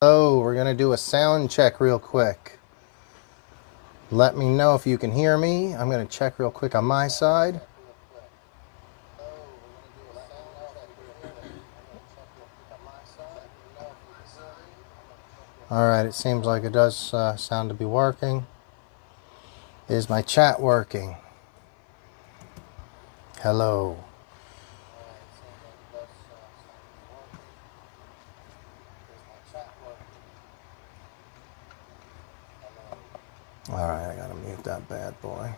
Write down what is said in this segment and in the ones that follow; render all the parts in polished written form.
Oh, we're going to do a sound check real quick. Let me know if you can hear me. I'm going to check real quick on my side. Alright, it seems like it does sound to be working. Is my chat working? Hello. Alright, I gotta mute that bad boy.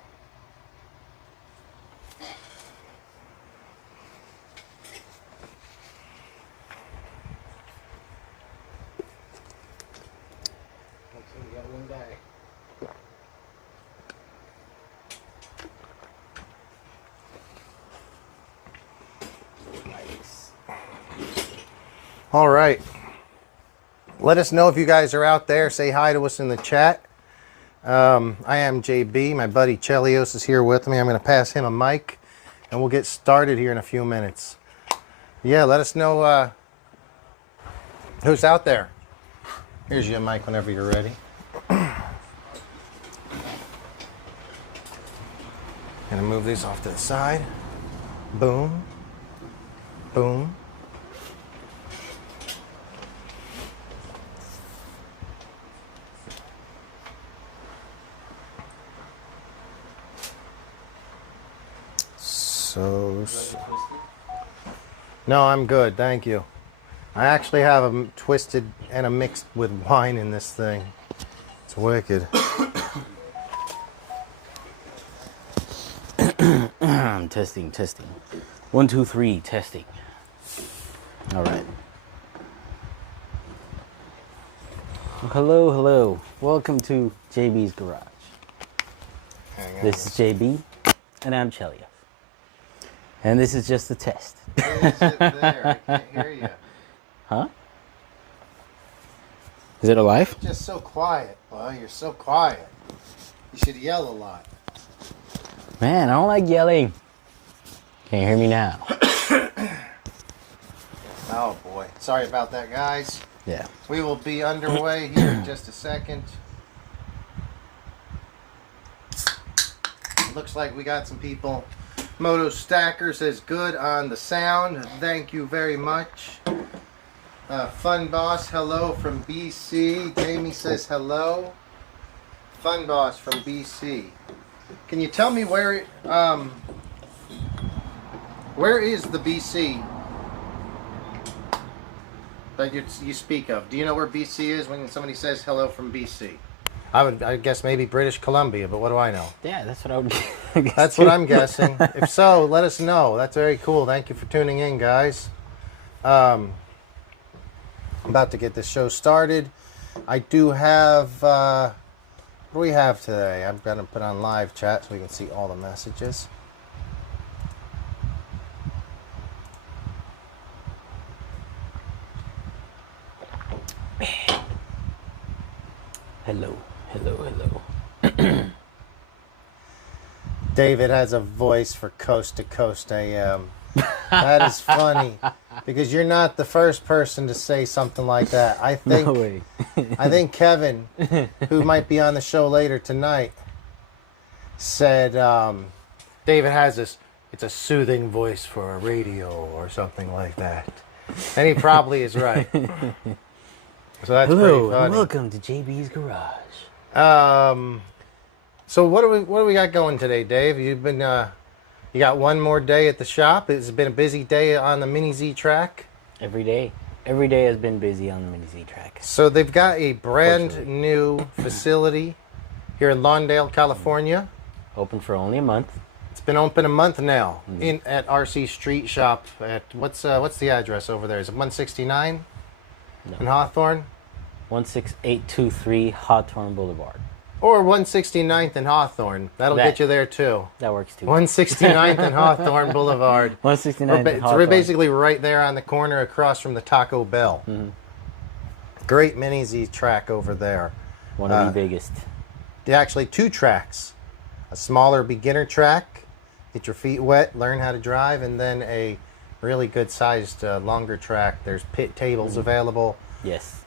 All right. Let us know if you guys are out there. Say hi to us in the chat. I am JB. My buddy Chelios is here with me. I'm going to pass him a mic, and we'll get started here in a few minutes. Yeah, let us know who's out there. Here's your mic whenever you're ready. Going to move these off to the side. Boom. Boom. No, I'm good, thank you. I actually have a twisted and a mixed with wine in this thing. It's wicked. Testing. 1, 2, 3, testing. All right. Hello. Welcome to JB's Garage. This is JB, and I'm Chelios. And this is just a test. Hey, sit there. I can't hear you. Huh? Is it alive? You're just so quiet, boy. You're so quiet. You should yell a lot. Man, I don't like yelling. Can you hear me now? Oh, boy. Sorry about that, guys. Yeah. We will be underway here in just a second. Looks like we got some people. Moto Stacker says good on the sound. Thank you very much. Fun Boss, hello from BC. Jamie says hello. Fun Boss from BC. Can you tell me where is the BC that you speak of? Do you know where BC is when somebody says hello from BC? I guess maybe British Columbia, but what do I know? Yeah, that's what I would guess. That's what I'm guessing. If so, let us know. That's very cool. Thank you for tuning in, guys. I'm about to get this show started. I do have, what do we have today? I'm going to put on live chat so we can see all the messages. Hello. David has a voice for Coast to Coast AM. That is funny because you're not the first person to say something like that. I think, No way. I think Kevin, who might be on the show later tonight, said David has this. It's a soothing voice for a radio or something like that, and he probably is right. So that's Hello, pretty funny. and welcome to JB's Garage. So what do we got going today, Dave? You've been you got one more day at the shop. It's been a busy day on the Mini Z track. Every day has been busy on the Mini Z track. So they've got a brand new facility here in Lawndale, California. Open for only a month. It's been open a month now at RC Streetshop. At what's the address over there? Is it 169 in Hawthorne? 16823 Hawthorne Boulevard. Or 169th in Hawthorne. That'll get you there too. That works too. 169th and Hawthorne Boulevard. 169th and We're basically right there on the corner across from the Taco Bell. Great Mini Z track over there. One of the biggest. Actually, two tracks. A smaller beginner track, get your feet wet, learn how to drive, and then a really good sized longer track. There's pit tables available. Yes.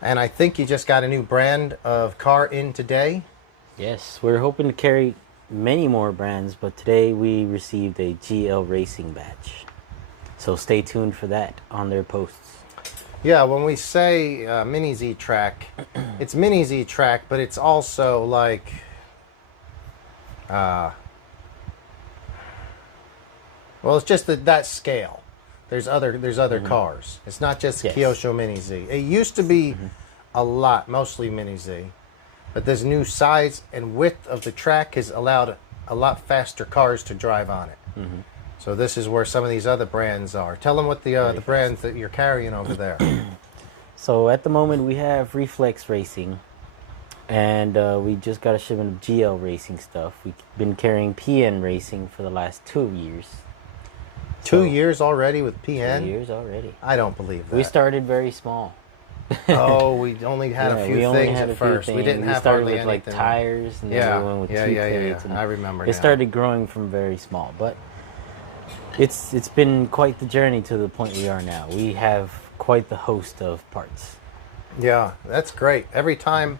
And I think you just got a new brand of car in today. Yes, we're hoping to carry many more brands, but today we received a GL Racing badge. So stay tuned for that on their posts. Yeah, when we say Mini Z track, it's Mini Z track, but it's also like well, it's just that scale. There's other cars. It's not just Yes. Kyosho Mini Z. It used to be a lot, mostly Mini Z, but this new size and width of the track has allowed a lot faster cars to drive on it. So this is where some of these other brands are. Tell them what the brands that you're carrying over there. So at the moment we have Reflex Racing, and we just got a shipment of GL Racing stuff. We've been carrying PN Racing for the last 2 years. 2 years already with PN? 2 years already. I don't believe that. We started very small. Oh, we only had a few we only things had at a few first. We things. didn't have started hardly with like anything. tires, and then we went with kits. I remember It now. started growing from very small, but it's been quite the journey to the point we are now. We have quite the host of parts. Yeah, that's great. Every time,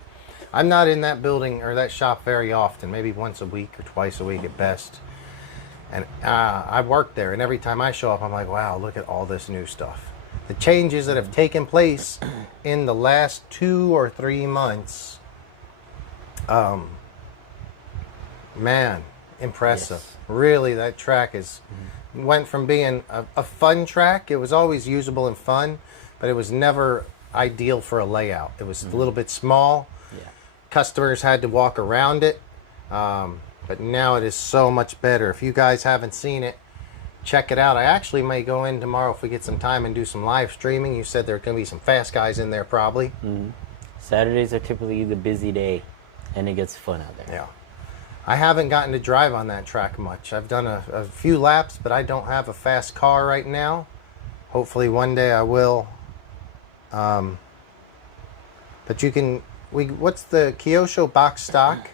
I'm not in that building or that shop very often, maybe once a week or twice a week at best. And I work there, and every time I show up, I'm like, wow, look at all this new stuff. The changes that have taken place in the last 2 or 3 months, man, impressive. Yes. Really, that track went from being a fun track. It was always usable and fun, but it was never ideal for a layout. It was a little bit small. Yeah. Customers had to walk around it, but now it is so much better. If you guys haven't seen it, check it out. I actually may go in tomorrow if we get some time and do some live streaming. You said there are going to be some fast guys in there probably. Saturdays are typically the busy day, and it gets fun out there. Yeah. I haven't gotten to drive on that track much. I've done a few laps, but I don't have a fast car right now. Hopefully one day I will. But you can, what's the Kyosho box stock?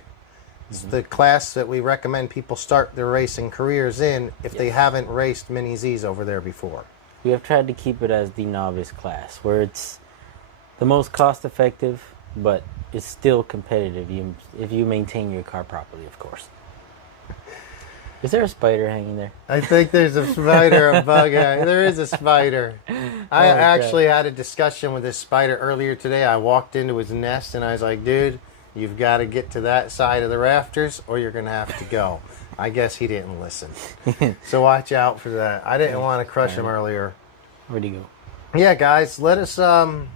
It's the class that we recommend people start their racing careers in if they haven't raced Mini Zs over there before. We have tried to keep it as the novice class, where it's the most cost effective, but it's still competitive if you maintain your car properly, of course. Is there a spider hanging there? I think there's a spider, a bug. There is a spider. I actually had a discussion with this spider earlier today. I walked into his nest and I was like, dude, you've got to get to that side of the rafters or you're going to have to go. I guess he didn't listen. So watch out for that. I didn't want to crush him earlier. Where'd he go? Yeah, guys, let us know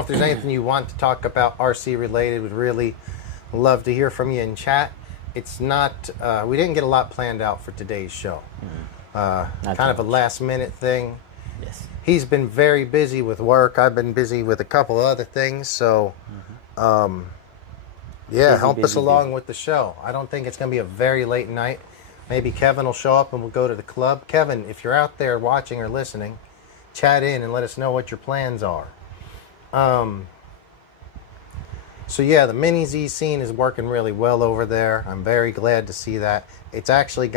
if there's anything you want to talk about RC related. We'd really love to hear from you in chat. It's not, we didn't get a lot planned out for today's show. Kind of a last minute thing. Yes. He's been very busy with work. I've been busy with a couple of other things. So, yeah, help us along with the show. I don't think it's going to be a very late night. Maybe Kevin will show up and we'll go to the club. Kevin, if you're out there watching or listening, chat in and let us know what your plans are. So yeah, the Mini Z scene is working really well over there. I'm very glad to see that. It's actually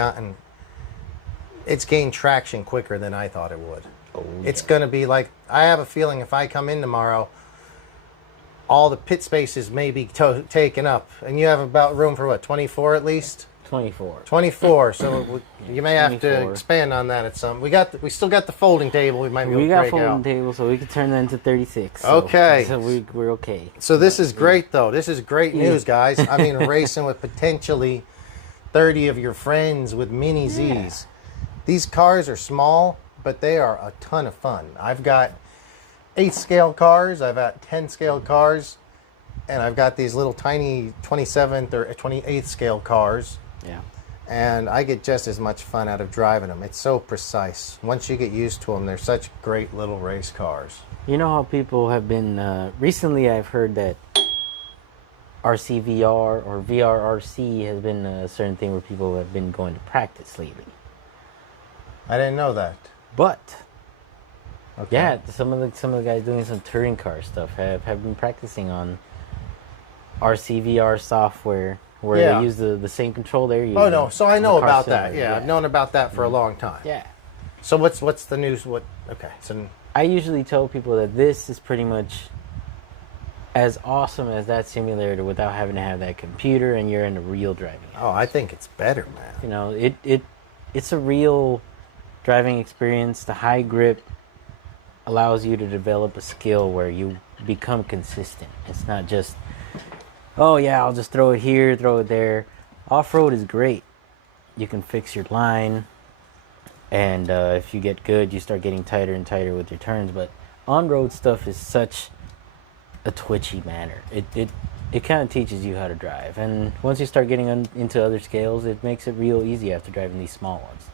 it's gained traction quicker than I thought it would. Oh, It's going to be like, I have a feeling if I come in tomorrow, all the pit spaces may be taken up. And you have about room for what, 24 at least? 24. 24, so you may have to 24. expand on that at some. We still got the folding table. We might be able We to got break folding out. table, so we could turn that into 36. So, Okay. So we're okay. So this is great, though. This is great news, guys. I mean, racing with potentially 30 of your friends with Mini Zs. These cars are small, but they are a ton of fun. I've got 8 scale cars. I've got 10 scale cars. And I've got these little tiny 27th or 28th scale cars. Yeah. And I get just as much fun out of driving them. It's so precise. Once you get used to them, they're such great little race cars. You know how people have been, recently I've heard that RCVR or VRRC has been a certain thing where people have been going to practice lately. I didn't know that. But, Okay. yeah, some of the guys doing some touring car stuff have been practicing on RCVR software where they use the same control they're using. Oh no, so I know on the car about that. cylinders, Yeah, I've known about that for a long time. Yeah. So what's the news? Okay, so I usually tell people that this is pretty much as awesome as that simulator without having to have that computer and you're in a real driving. Oh, I think it's better, man. You know, it's a real driving experience. The high grip allows you to develop a skill where you become consistent. It's not just, oh yeah, I'll just throw it here, throw it there. Off-road is great. You can fix your line, and if you get good, you start getting tighter and tighter with your turns. But on-road stuff is such a twitchy manner. It kind of teaches you how to drive, and once you start getting into other scales, it makes it real easy after driving these small ones.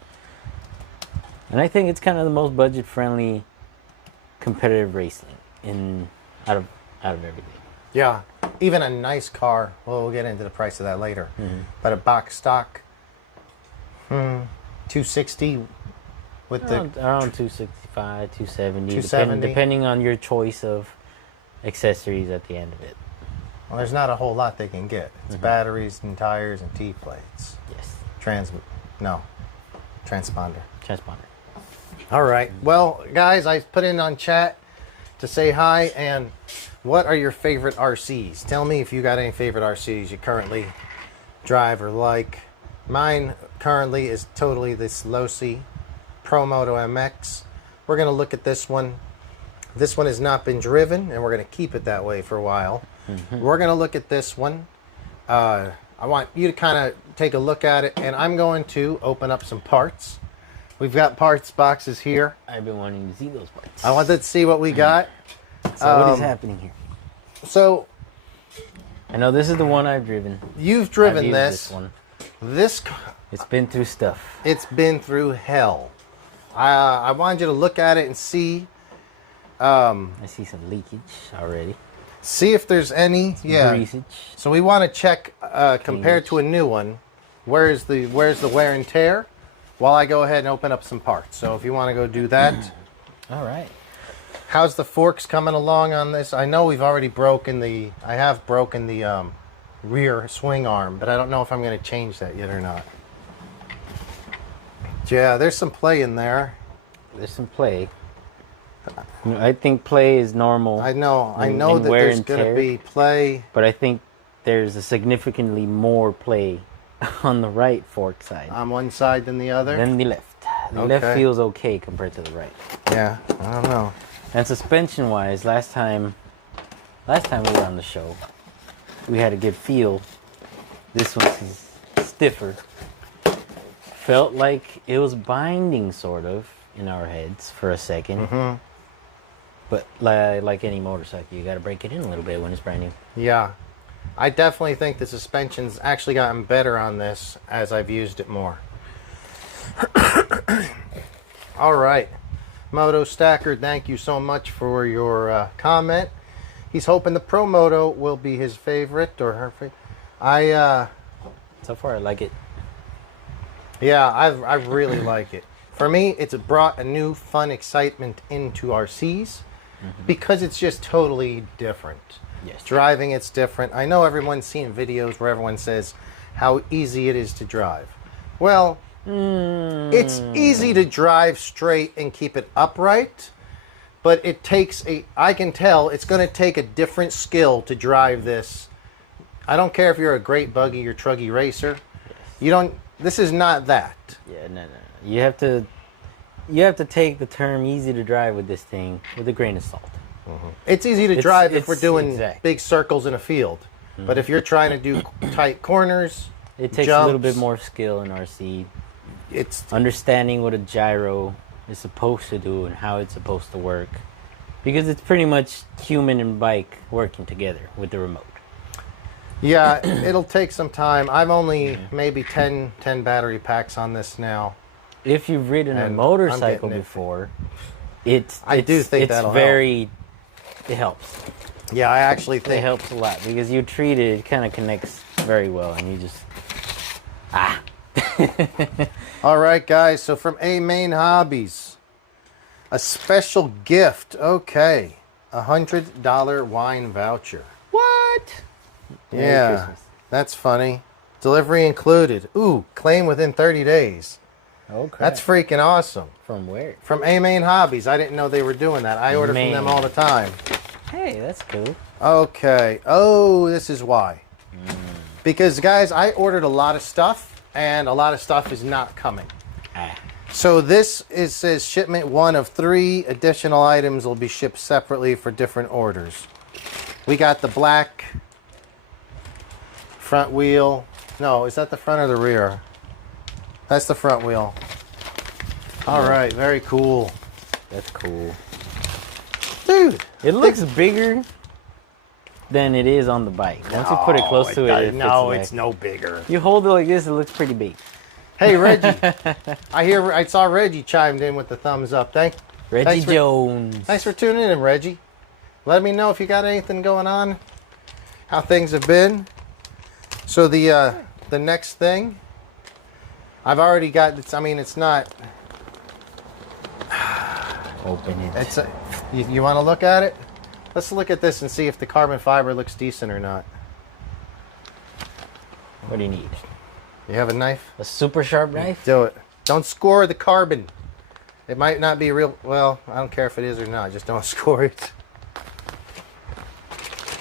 And I think it's kind of the most budget-friendly competitive racing out of everything. Yeah, even a nice car. Well, we'll get into the price of that later. But a box stock, $260 with around the $265, $270, $270. Depending on your choice of accessories at the end of it. Well, there's not a whole lot they can get. It's batteries and tires and T-plates. Yes. Transponder. Transponder. All right. Well, guys, I put in on chat to say hi. And what are your favorite RCs? Tell me if you got any favorite RCs you currently drive or like. Mine currently is totally this LOSI Promoto MX. We're going to look at this one. This one has not been driven, and we're going to keep it that way for a while. We're going to look at this one. I want you to kind of take a look at it, and I'm going to open up some parts. We've got parts boxes here. I've been wanting to see those parts. I wanted to see what we got. So what is happening here? So I know this is the one I've driven. you've driven I've used this. one. This It's been through stuff. it's been through hell. I wanted you to look at it and see I see some leakage already. if there's any Greasage. So we want to check compared to a new one. Where's the wear and tear? While I go ahead and open up some parts. So if you want to go do that. All right. How's the forks coming along on this? I know we've already broken the rear swing arm, but I don't know if I'm going to change that yet or not. Yeah, there's some play in there. There's some play. I think play is normal. I know in that wear there's and going to tear. be play. But I think there's a significantly more play on the right fork side On one side than the other? than the left. The Okay. left feels okay compared to the right. Yeah, I don't know. And suspension wise, last time we were on the show, we had a good feel. This one's stiffer. Felt like it was binding sort of in our heads for a second. But like any motorcycle, you got to break it in a little bit when it's brand new. Yeah. I definitely think the suspension's actually gotten better on this as I've used it more. All right. Moto Stacker, thank you so much for your comment. He's hoping the Pro Moto will be his favorite or her favorite. So far, I like it. Yeah, I really like it. For me, it's brought a new fun excitement into RCs because it's just totally different. Yes. Driving, it's different. I know everyone's seen videos where everyone says how easy it is to drive. Well, it's easy to drive straight and keep it upright, but it takes I can tell it's going to take a different skill to drive this. I don't care if you're a great buggy or truggy racer. Yes. This is not that. Yeah, no. You have to take the term easy to drive with this thing with a grain of salt. It's easy to drive if we're it's doing exact. big circles in a field. But if you're trying to do tight corners, It takes jumps, a little bit more skill in RC. It's Understanding what a gyro is supposed to do and how it's supposed to work. Because it's pretty much human and bike working together with the remote. yeah, it'll take some time. I've only maybe 10 battery packs on this now. If you've ridden a And motorcycle I'm getting it. before, I do think that'll help. It helps. Yeah, I actually It think helps a lot because you treat it, it kind of connects very well, and you just All right, guys. So from Main Hobbies, a special gift. Okay, $100 wine voucher. what? Merry Yeah, Christmas. that's funny. Delivery included. Ooh, claim within 30 days. Okay. That's freaking awesome. from where? From Main Hobbies. I didn't know they were doing that. I order from them Man. all the time. Hey, that's cool. Okay. Oh, this is why. Because, guys, I ordered a lot of stuff, and a lot of stuff is not coming. So this says shipment 1 of 3. Additional items will be shipped separately for different orders. We got the black front wheel. No, is that the front or the rear? That's the front wheel. All right, very cool. That's cool. Dude. It looks bigger than it is on the bike. Once you put it close to it, it's no bigger. You hold it like this, it looks pretty big. Hey, Reggie. I saw Reggie chimed in with the thumbs up. Reggie Jones. Thanks for tuning in, Reggie. Let me know if you got anything going on, how things have been. So the next thing, I've already got. It's not. Open it. You want to look at it? Let's look at this and see if the carbon fiber looks decent or not. What do you need? You have a knife? A super sharp knife? Do it. Don't score the carbon. It might not be real. Well, I don't care if it is or not. Just don't score it.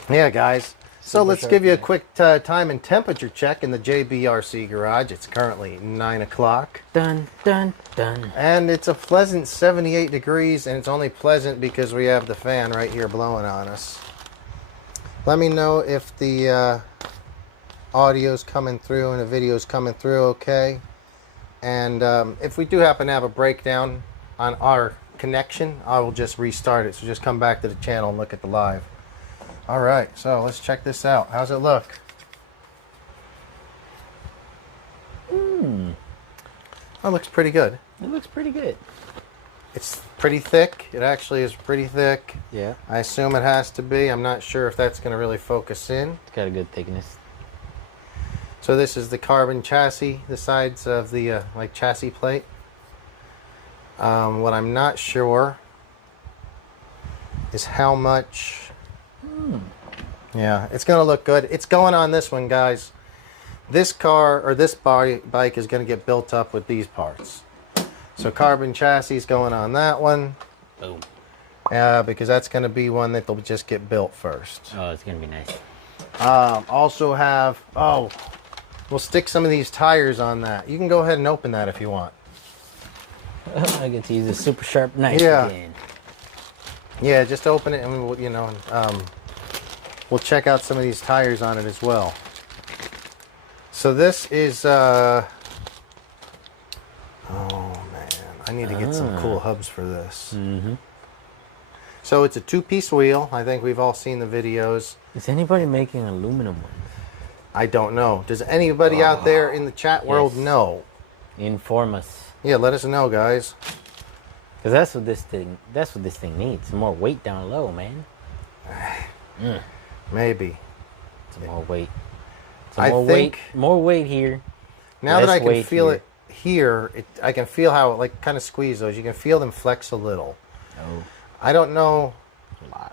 Yeah, guys. So let's give you a quick time and temperature check in the JBRC garage. It's currently 9 o'clock. Dun, dun, dun. And it's a pleasant 78 degrees, and it's only pleasant because we have the fan right here blowing on us. Let me know if the audio's coming through and the video's coming through okay. And if we do happen to have a breakdown on our connection, I will just restart it. So just come back to the channel and look at the live. All right, so let's check this out. How's it look? That looks pretty good. It looks pretty good. It's pretty thick. It actually is pretty thick. Yeah. I assume it has to be. I'm not sure if that's going to really focus in. It's got a good thickness. So this is the carbon chassis, the sides of the like chassis plate. What I'm not sure is how much. Yeah, it's going to look good. It's going on this one, guys. This car or this bike is going to get built up with these parts. So carbon chassis is going on that one. Boom. Because that's going to be one that will just get built first. Oh, it's going to be nice. Also have, we'll stick some of these tires on that. You can go ahead and open that if you want. I get to use a super sharp knife Yeah. again. Yeah, just open it and we'll, we'll check out some of these tires on it as well. So this is, oh man, I need to get some cool hubs for this. Mm-hmm. So it's a 2-piece wheel. I think we've all seen the videos. Is anybody making aluminum ones? I don't know. Does anybody out there in the chat world know? Inform us. Yeah, let us know, guys. Because that's what this thing needs. Some more weight down low, man. Maybe. Some more weight. I think more weight here. Now that I can feel here. it here, I can feel how it like kind of squeeze those. You can feel them flex a little. Oh. I don't know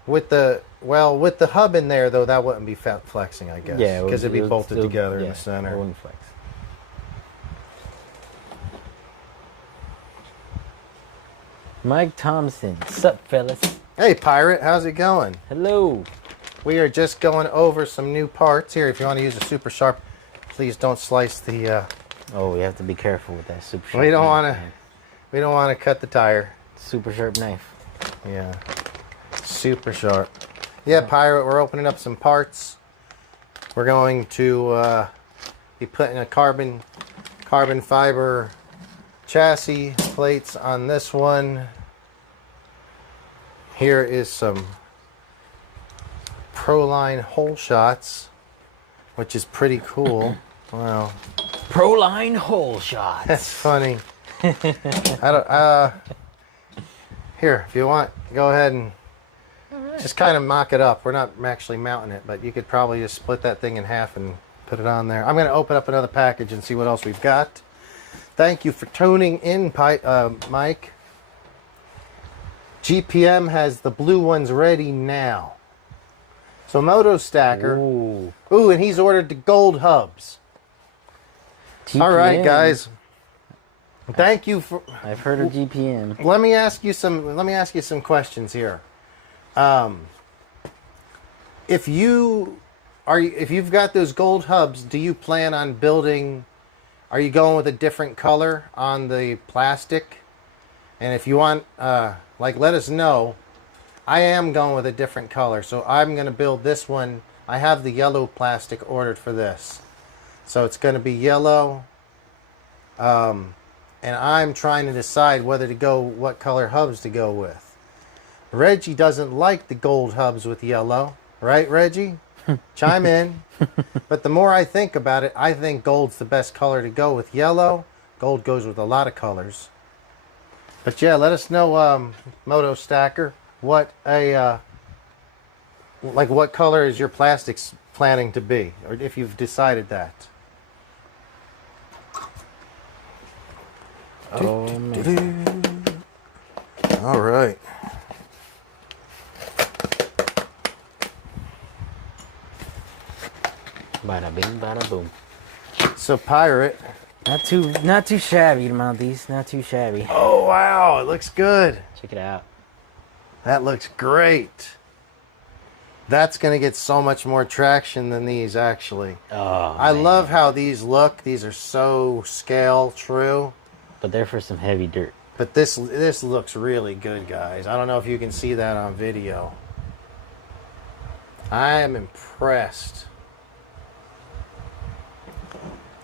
with the hub in there though. That wouldn't be flexing, I guess. Yeah, because it'd be bolted together in the It center. wouldn't flex. Mike Thompson, sup fellas? Hey Pirate, how's it going? Hello. We are just going over some new parts here. If you want to use a super sharp, please don't slice the. Oh, we have to be careful with that super sharp. We don't knife, want to. man. We don't want to cut the tire. Super sharp knife. Yeah. Super sharp. Yeah, Pirate, we're opening up some parts. We're going to be putting a carbon fiber chassis plates on this one. Here is some Proline hole shots, which is pretty cool. Wow. Proline hole shots. That's funny. Here, if you want, go ahead and just kind of mock it up. We're not actually mounting it, but you could probably just split that thing in half and put it on there. I'm going to open up another package and see what else we've got. Thank you for tuning in, Mike. GPM has the blue ones ready now. So Moto Stacker. Ooh. Ooh, and he's ordered the gold hubs. TPM. All right, guys. Thank you for. I've heard of GPM. Let me ask you some questions here. if you've got those gold hubs, do you plan on building? Are you going with a different color on the plastic? And if you want, like, let us know. I am going with a different color, so I'm going to build this one. I have the yellow plastic ordered for this, so it's going to be yellow. And I'm trying to decide whether to go, what color hubs to go with. Reggie doesn't like the gold hubs with yellow, right, Reggie? Chime in. But the more I think about it, I think gold's the best color to go with yellow. Gold goes with a lot of colors. But yeah, let us know, Moto Stacker, what what color is your plastics planning to be, or if you've decided that. Oh, man. All right. Bada bing, bada boom. So Pirate. Not too shabby to mount these. Not too shabby. Oh wow, it looks good. Check it out. That looks great. That's gonna get so much more traction than these actually. Oh, I man. love how these look. These are so scale true. But they're for some heavy dirt. But this looks really good, guys. I don't know if you can see that on video. I am impressed.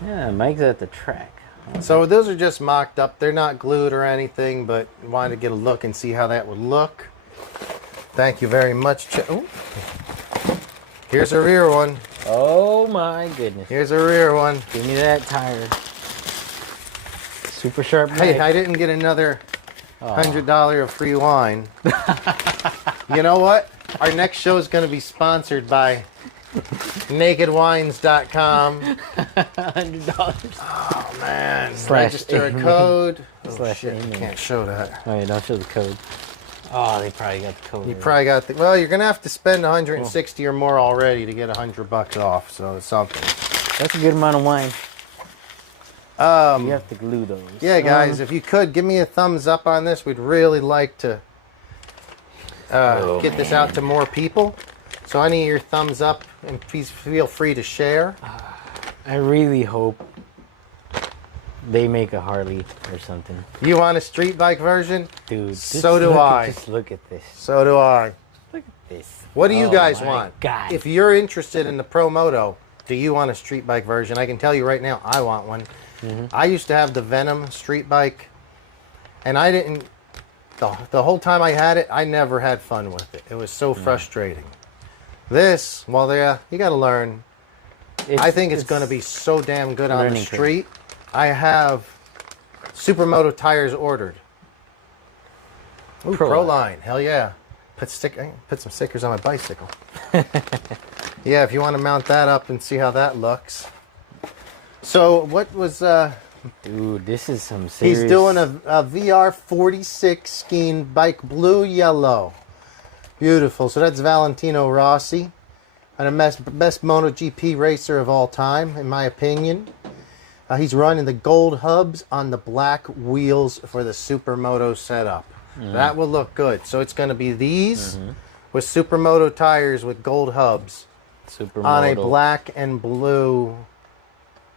Yeah, Mike's at the track. So those are just mocked up. They're not glued or anything, but wanted to get a look and see how that would look. Thank you very much. Ooh. Here's a rear one. Oh my goodness. Here's a rear one. Give me that tire. Super sharp. Hey, knife. I didn't get another $100 of free wine. You know what? Our next show is going to be sponsored by nakedwines.com. $100. Oh man. Slash Register a amen. code. Oh Slash shit, amen. can't show that. Oh, yeah, don't show the code. Oh, they probably got the code. You right. probably got the, well, you're going to have to spend 160 or more already to get $100 off, so it's something. That's a good amount of wine. You have to glue those. Yeah, guys, if you could, give me a thumbs up on this. We'd really like to get this out to more people. So I need your thumbs up, and please feel free to share. I really hope they make a Harley or something. You want a street bike version? Dude, So do I. Just look at this. So do I. Look at this. What do you Oh guys my want? God. If you're interested in the Pro Moto, do you want a street bike version? I can tell you right now, I want one. I used to have the Venom street bike, and I didn't, the whole time I had it, I never had fun with it. It was so frustrating. This, well, yeah, you got to learn. I think it's going to be so damn good on the learning curve. street. I have Supermoto tires ordered. Ooh, Pro Line, hell yeah. Put some stickers on my bicycle. Yeah, if you want to mount that up and see how that looks. So what was Dude, this is some serious... he's doing a VR 46 skiing bike, blue yellow. Beautiful. So that's Valentino Rossi, and best MotoGP racer of all time, in my opinion. He's running the gold hubs on the black wheels for the Supermoto setup. That will look good. So it's going to be these with Supermoto tires with gold hubs on a black and blue,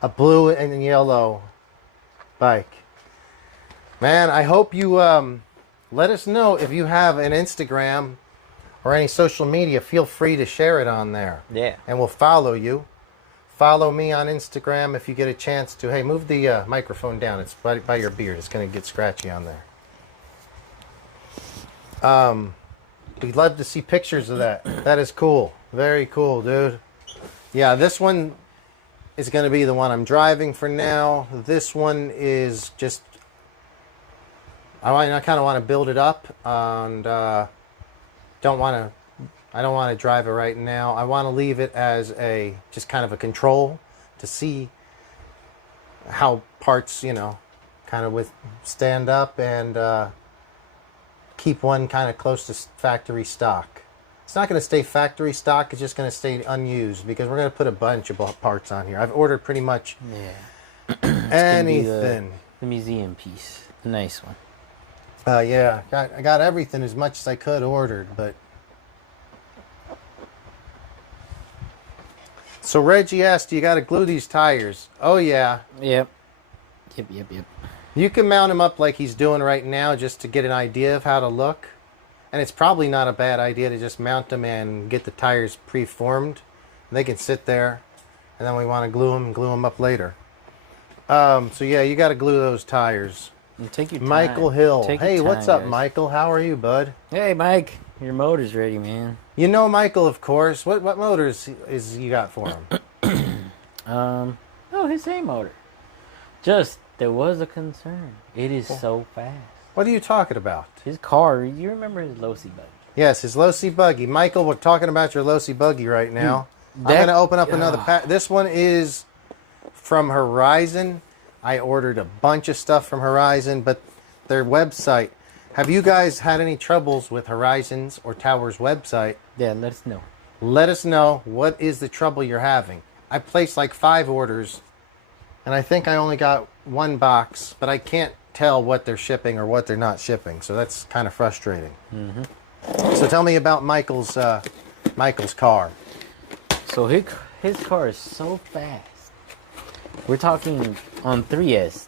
a blue and yellow bike. Man, I hope you let us know if you have an Instagram or any social media. Feel free to share it on there. Yeah. And we'll follow you. Follow me on Instagram if you get a chance to. Hey, move the microphone down. It's by your beard. It's going to get scratchy on there. We'd love to see pictures of that. That is cool. Very cool, dude. Yeah, this one is going to be the one I'm driving for now. This one is just... I kind of want to build it up, and I don't want to drive it right now. I want to leave it as just kind of a control to see how parts, kind of stand up, and keep one kind of close to factory stock. It's not going to stay factory stock. It's just going to stay unused because we're going to put a bunch of parts on here. I've ordered pretty much anything. The museum piece. The nice one. Yeah, I got everything as much as I could ordered, but So Reggie asked, you got to glue these tires. Oh, yeah. Yep. Yep. You can mount him up like he's doing right now just to get an idea of how to look. And it's probably not a bad idea to just mount them and get the tires preformed. They can sit there. And then we want to glue them up later. So yeah, you got to glue those tires. Take your time. Michael Hill. Take your Hey, time, what's up, guys. Michael? How are you, bud? Hey, Mike. Your motor's ready, man. You know Michael, of course. What motors is you got for him? Oh, his same motor. Just, there was a concern. It is so fast. What are you talking about? His car, you remember his LOSI buggy? Yes, his LOSI buggy. Michael, we're talking about your LOSI buggy right now. I'm going to open up another pack. This one is from Horizon. I ordered a bunch of stuff from Horizon, but their website. Have you guys had any troubles with Horizon's or Tower's website? Yeah, let us know. Let us know what is the trouble you're having. I placed like 5 orders, and I think I only got 1 box, but I can't tell what they're shipping or what they're not shipping, so that's kind of frustrating. So tell me about Michael's car. So his car is so fast. We're talking on 3S,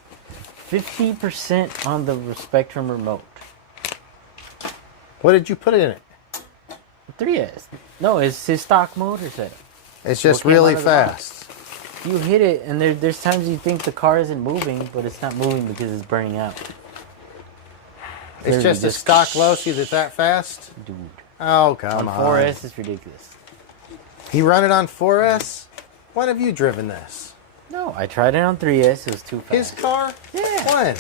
50% on the Spectrum remote. What did you put in it? 3S. No, it's his stock motor setup. It's just What came really out of the box. fast. You hit it, and there's times you think the car isn't moving, but it's not moving because it's burning out. It's just a stock LOSI that's that fast? Dude. Oh, come On on. 4S, it's ridiculous. He run it on 4S? When have you driven this? No, I tried it on 3S. It was too fast. His car? Yeah. When?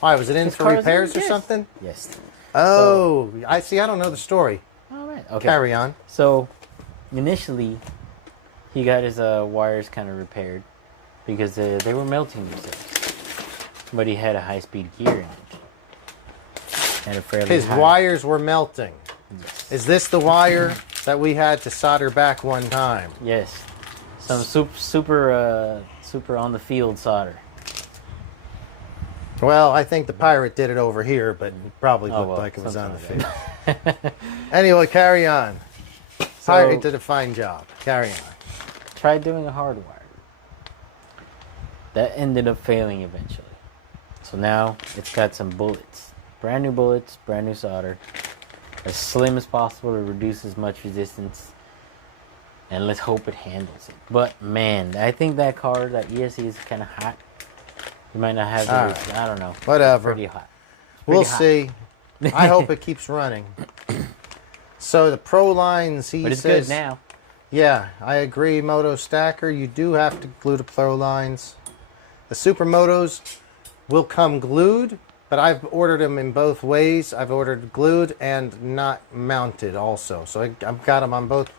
Why, was it in His for car's repairs or yes. something? Yes. Oh, I see. I don't know the story. All right. Okay. Carry on. So, initially, he got his wires kind of repaired because they were melting themselves. But he had a high-speed gear in it. And a fairly His high. wires were melting. Yes. Is this the wire that we had to solder back one time? Yes. Some super on the field solder. Well, I think the pirate did it over here, but it probably Oh, looked well, like it was on the something field. like Anyway, carry on. So- Pirate did a fine job. Carry on. Tried doing a hard wire. That ended up failing eventually. So now it's got some bullets. Brand new bullets, brand new solder. As slim as possible to reduce as much resistance. And let's hope it handles it. But man, I think that car, that ESE is kind of hot. You might not have All the, right. I don't know. Whatever. Pretty hot. We'll Pretty hot. see. I hope it keeps running. So the Pro Lines, he But it's says... good now. Yeah, I agree, Moto Stacker. You do have to glue the Pro Lines. The Supermotos will come glued, but I've ordered them in both ways. I've ordered glued and not mounted also. So I've got them on both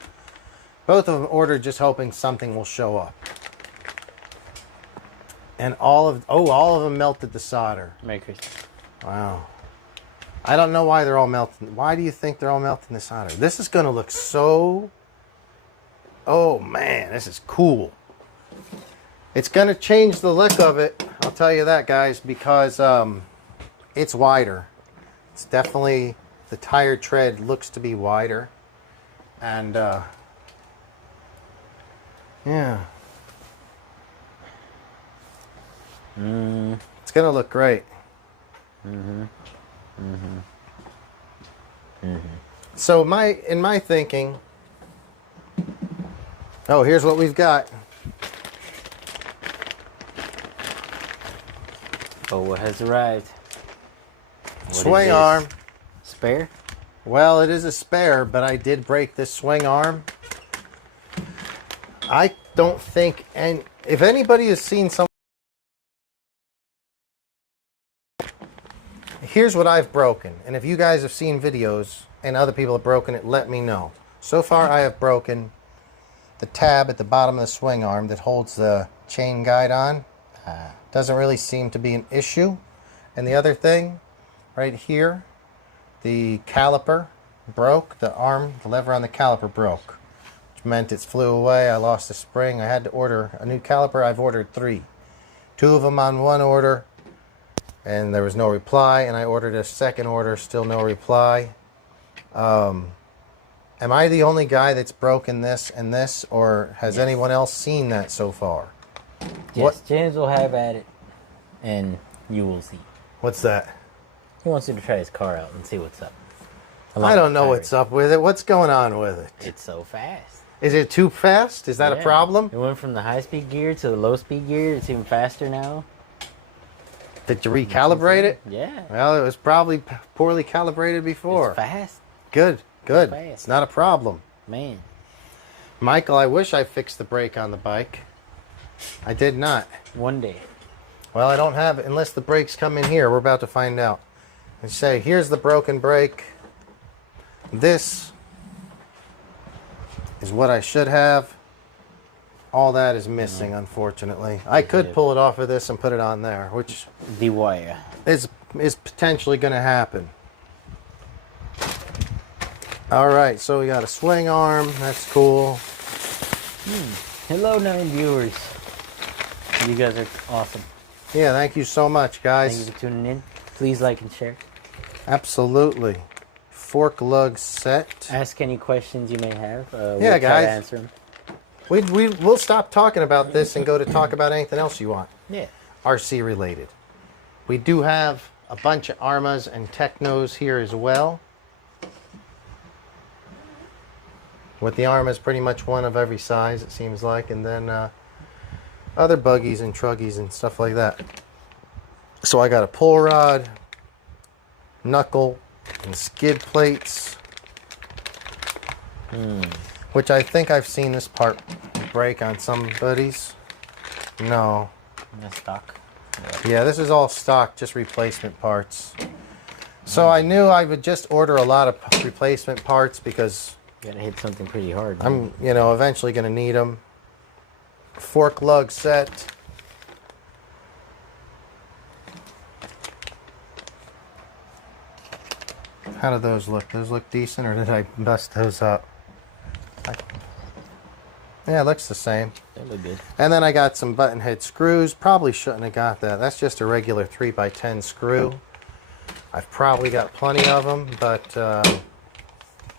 of them ordered, just hoping something will show up. And all of them melted the solder. Merry Christmas. Wow. I don't know why they're all melting. Why do you think they're all melting the solder? This is going to look so... Oh, man, this is cool. It's going to change the look of it. I'll tell you that, guys, because it's wider. It's definitely... The tire tread looks to be wider. And, yeah. It's going to look great. So in my thinking, oh, here's what we've got. Oh, what has arrived? What is Swing this? arm. Spare? Well, it is a spare, but I did break this swing arm. I don't think, and if anybody has seen some, here's what I've broken. And if you guys have seen videos and other people have broken it, let me know. So far, I have broken the tab at the bottom of the swing arm that holds the chain guide on. Doesn't really seem to be an issue. And the other thing, right here, the caliper broke. The lever on the caliper broke, which meant it flew away. I lost a spring. I had to order a new caliper. I've ordered 3. 2 of them on one order, and there was no reply. And I ordered a second order, still no reply. Am I the only guy that's broken this and this, or has anyone else seen that so far? Yes, James will have at it, and you will see. What's that? He wants you to try his car out and see what's up. I don't know what's up with it. What's going on with it? It's so fast. Is it too fast? Is that a problem? It went from the high-speed gear to the low-speed gear. It's even faster now. Did you recalibrate it? Yeah. Well, it was probably poorly calibrated before. It's fast. Good, good. Fast. It's not a problem. Man. Michael, I wish I fixed the brake on the bike. I did not. One day. Well, I don't have it unless the brakes come in here. We're about to find out. And say, here's the broken brake. This is what I should have. All that is missing, unfortunately. I could pull it off of this and put it on there, which The wire. is potentially going to happen. All right, so we got a swing arm. That's cool. Hello, 9 viewers. You guys are awesome. Yeah, thank you so much, guys. Thank you for tuning in. Please like and share. Absolutely. Fork lug set. Ask any questions you may have. We'll Yeah, try to guys. answer them. We'll stop talking about this and go to talk about anything else you want. Yeah. RC related. We do have a bunch of Armas and Technos here as well. With the Armas, pretty much one of every size, it seems like, and then other buggies and truggies and stuff like that. So I got a pull rod, knuckle, and skid plates, which I think I've seen this part break on somebody's. No. That's stock. Yeah, this is all stock, just replacement parts. So I knew I would just order a lot of replacement parts because You gotta hit something pretty hard. I'm, eventually going to need them. Fork lug set. How do those look? Those look decent, or did I bust those up? Yeah, it looks the same. They look good. And then I got some button head screws. Probably shouldn't have got that. That's just a regular 3x10 screw. I've probably got plenty of them, but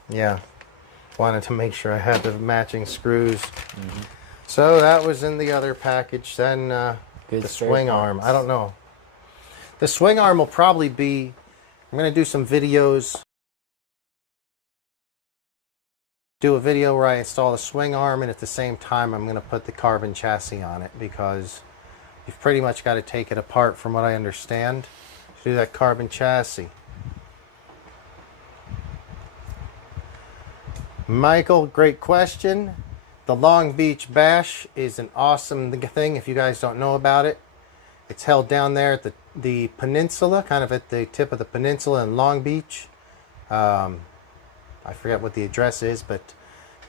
yeah, wanted to make sure I had the matching screws. So that was in the other package. Then Good the spare swing parts. arm. I don't know. The swing arm will probably be, I'm going to do some videos. Do a video where I install the swing arm, and at the same time I'm going to put the carbon chassis on it, because you've pretty much got to take it apart from what I understand to do that carbon chassis. Michael, great question. The Long Beach Bash is an awesome thing if you guys don't know about it. It's held down there at the peninsula, kind of at the tip of the peninsula in Long Beach. I forget what the address is, but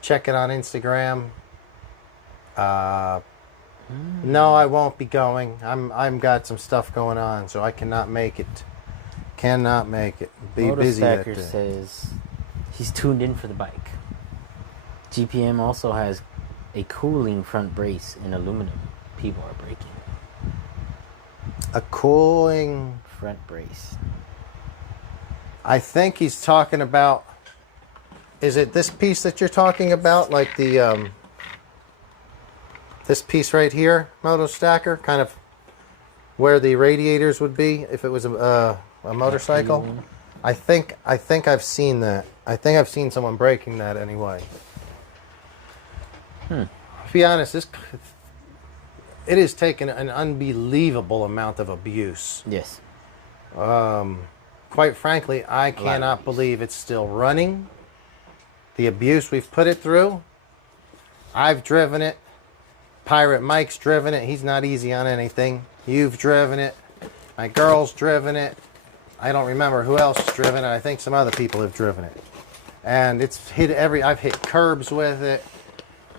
check it on Instagram. No, I won't be going. I'm got some stuff going on, so I cannot make it. Cannot make it. Be busy that Motorstacker day. says he's tuned in for the bike. GPM also has a cooling front brace in aluminum. People are breaking. A cooling. Front brace. I think he's talking about. Is it this piece that you're talking about? Like the this piece right here, Motostacker, kind of where the radiators would be if it was a motorcycle. I think I've seen that. I think I've seen someone breaking that anyway. To be honest, it has taken an unbelievable amount of abuse. Yes. Quite frankly, I cannot believe it's still running. The abuse we've put it through. I've driven it. Pirate Mike's driven it. He's not easy on anything. You've driven it. My girl's driven it. I don't remember who else has driven it. I think some other people have driven it. And it's hit I've hit curbs with it.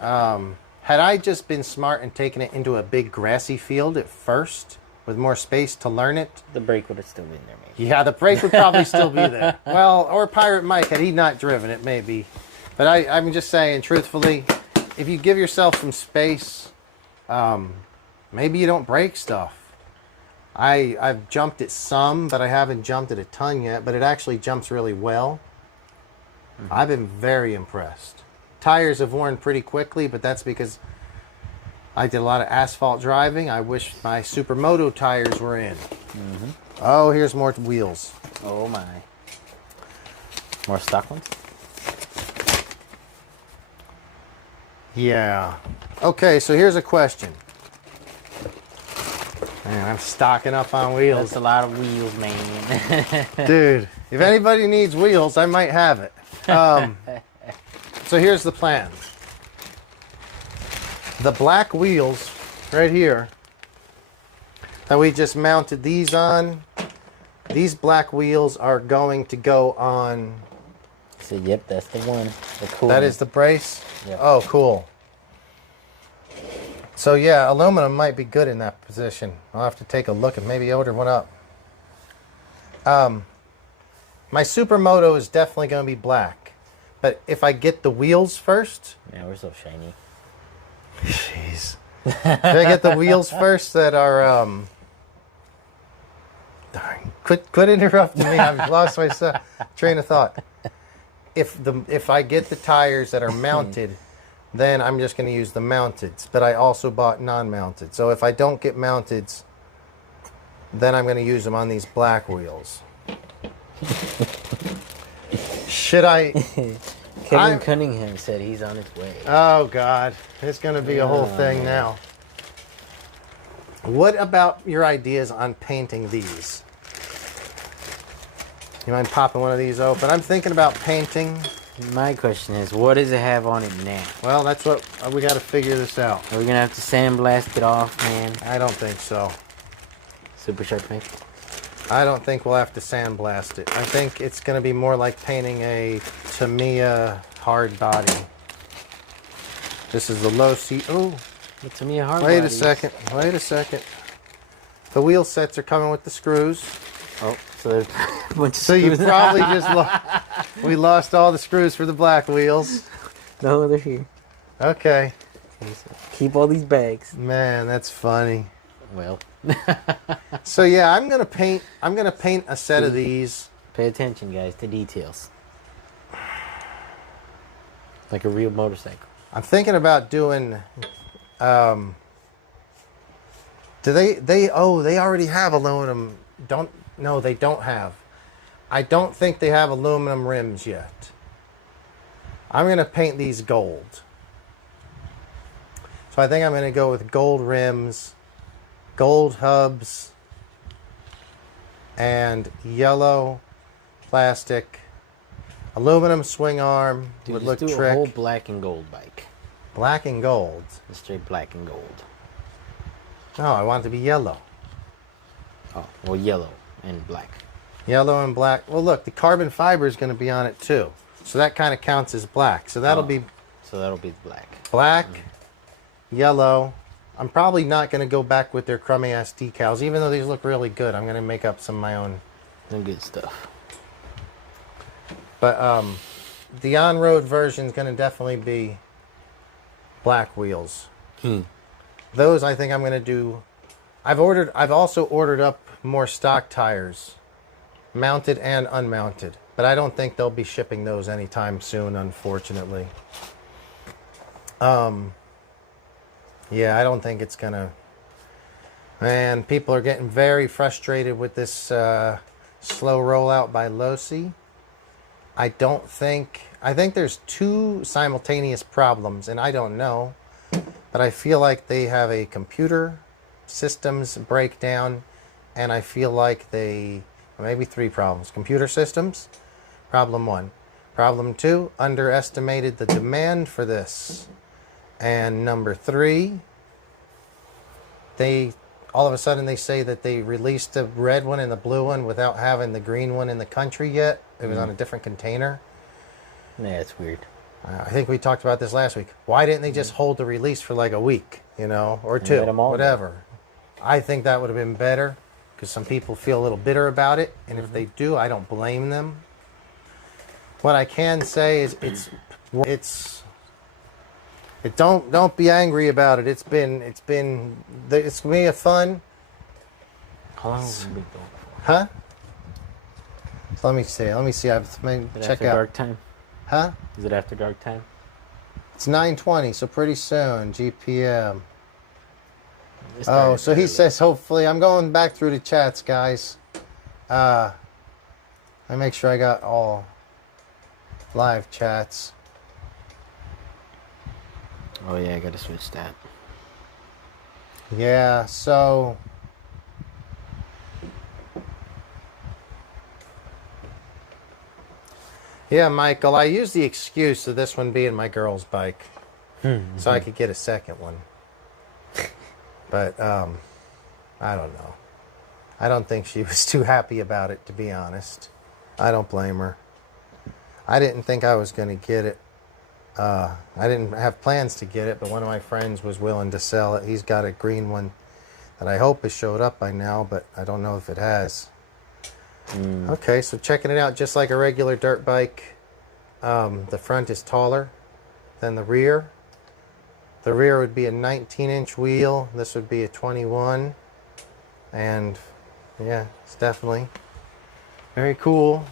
Had I just been smart and taken it into a big grassy field at first with more space to learn it, The brake would have still been there, maybe. yeah, the brake would probably still be there. Well, or Pirate Mike, had he not driven it, maybe. But I'm just saying, truthfully, if you give yourself some space, maybe you don't break stuff. I've jumped it some, but I haven't jumped it a ton yet. But it actually jumps really well. I've been very impressed. Tires have worn pretty quickly, but that's because I did a lot of asphalt driving. I wish my Supermoto tires were in. Oh, here's more wheels. Oh my. More stock ones? Yeah. Okay, so here's a question. Man, I'm stocking up on wheels. That's a lot of wheels, man. Dude, if anybody needs wheels, I might have it. So here's the plan. The black wheels right here that we just mounted these on, these black wheels are going to go on. So, yep, that's the one. The cool That one. is the brace? Yep. Oh, cool. So yeah, aluminum might be good in that position. I'll have to take a look and maybe order one up. My Supermoto is definitely going to be black. But if I get the wheels first... Man, we're so shiny. Jeez. If I get the wheels first that are... Darn. Quit interrupting me. I've lost my train of thought. If I get the tires that are mounted, then I'm just going to use the mounteds. But I also bought non-mounted. So if I don't get mounteds, then I'm going to use them on these black wheels. Should I... Kevin Cunningham said he's on his way. Oh, God. It's going to be a whole thing now. What about your ideas on painting these? You mind popping one of these open? I'm thinking about painting. My question is, what does it have on it now? Well, that's what we got to figure this out. Are we going to have to sandblast it off, man? I don't think so. Super sharp paint? I don't think we'll have to sandblast it. I think it's going to be more like painting a Tamiya hard body. This is the LOSI. Oh, The Tamiya hard wait a bodies. second. Wait a second. The wheel sets are coming with the screws. Oh, so there's a bunch of So you screws. probably just we lost all the screws for the black wheels. No, they're here. Okay. Okay, so keep all these bags. Man, that's funny. Well, So yeah, I'm gonna paint a set of these. pay attention, guys, to details. Like a real motorcycle. I'm thinking about doing do they already have aluminum. No, they don't have. I don't think they have aluminum rims yet. I'm going to paint these gold. So I think I'm going to go with gold rims, gold hubs, and yellow plastic. Aluminum swing arm Dude, would just look do trick. a whole black and gold bike. Black and gold. A straight black and gold. No, I want it to be yellow. Oh, well, yellow and black. Yellow and black. Well, look, the carbon fiber is going to be on it too. So that kind of counts as black. So that'll be So that'll be black. black, yellow. I'm probably not going to go back with their crummy ass decals, even though these look really good. I'm going to make up some of my own. And good stuff. But the on-road version is going to definitely be black wheels. Those I think I'm going to do. I've also ordered up more stock tires, mounted and unmounted. But I don't think they'll be shipping those anytime soon, unfortunately. Yeah, I don't think it's gonna. Man, people are getting very frustrated with this slow rollout by LOSI. I think there's two simultaneous problems, and I don't know. But I feel like they have a computer systems breakdown, and I feel like maybe three problems. Computer systems, problem one. Problem two, underestimated the demand for this. And number three, all of a sudden they say that they released the red one and the blue one without having the green one in the country yet. It was on a different container. Yeah, it's weird. I think we talked about this last week. Why didn't they just hold the release for like a week, or two, let 'em all whatever? I think that would have been better because some people feel a little bitter about it, and if they do, I don't blame them. What I can say is don't be angry about it. It's gonna be a fun, How long have we been going for? huh? So let me see. I've Did check after out. dark time? Huh? Is it after dark time? It's 9:20, so pretty soon. GPM. It Oh, started so he early. says hopefully. I'm going back through the chats, guys. I make sure I got all live chats. Oh yeah, I gotta switch that. Yeah, so yeah, Michael, I used the excuse of this one being my girl's bike, so I could get a second one. But I don't know. I don't think she was too happy about it, to be honest. I don't blame her. I didn't think I was going to get it. I didn't have plans to get it, but one of my friends was willing to sell it. He's got a green one that I hope has showed up by now, but I don't know if it has. Okay, so checking it out, just like a regular dirt bike. The front is taller than the rear. The rear would be a 19-inch wheel. This would be a 21. And yeah, it's definitely very cool.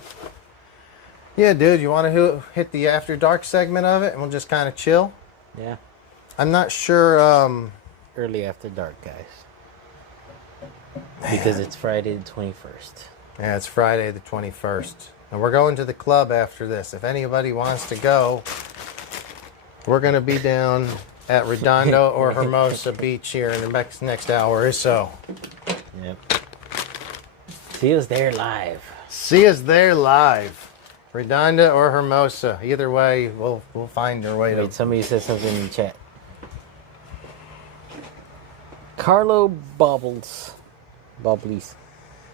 Yeah, dude, you want to hit the after dark segment of it and we'll just kind of chill? Yeah. I'm not sure. Early after dark, guys. Because it's Friday the 21st. Yeah, it's Friday the 21st. And we're going to the club after this. If anybody wants to go, we're going to be down at Redondo or Hermosa Beach here in the next hour or so. Yep. See us there live. See us there live. Redondo or Hermosa. Either way, we'll find our way Wait, to... somebody said something in the chat. Carlo Bobbles. Bobblies.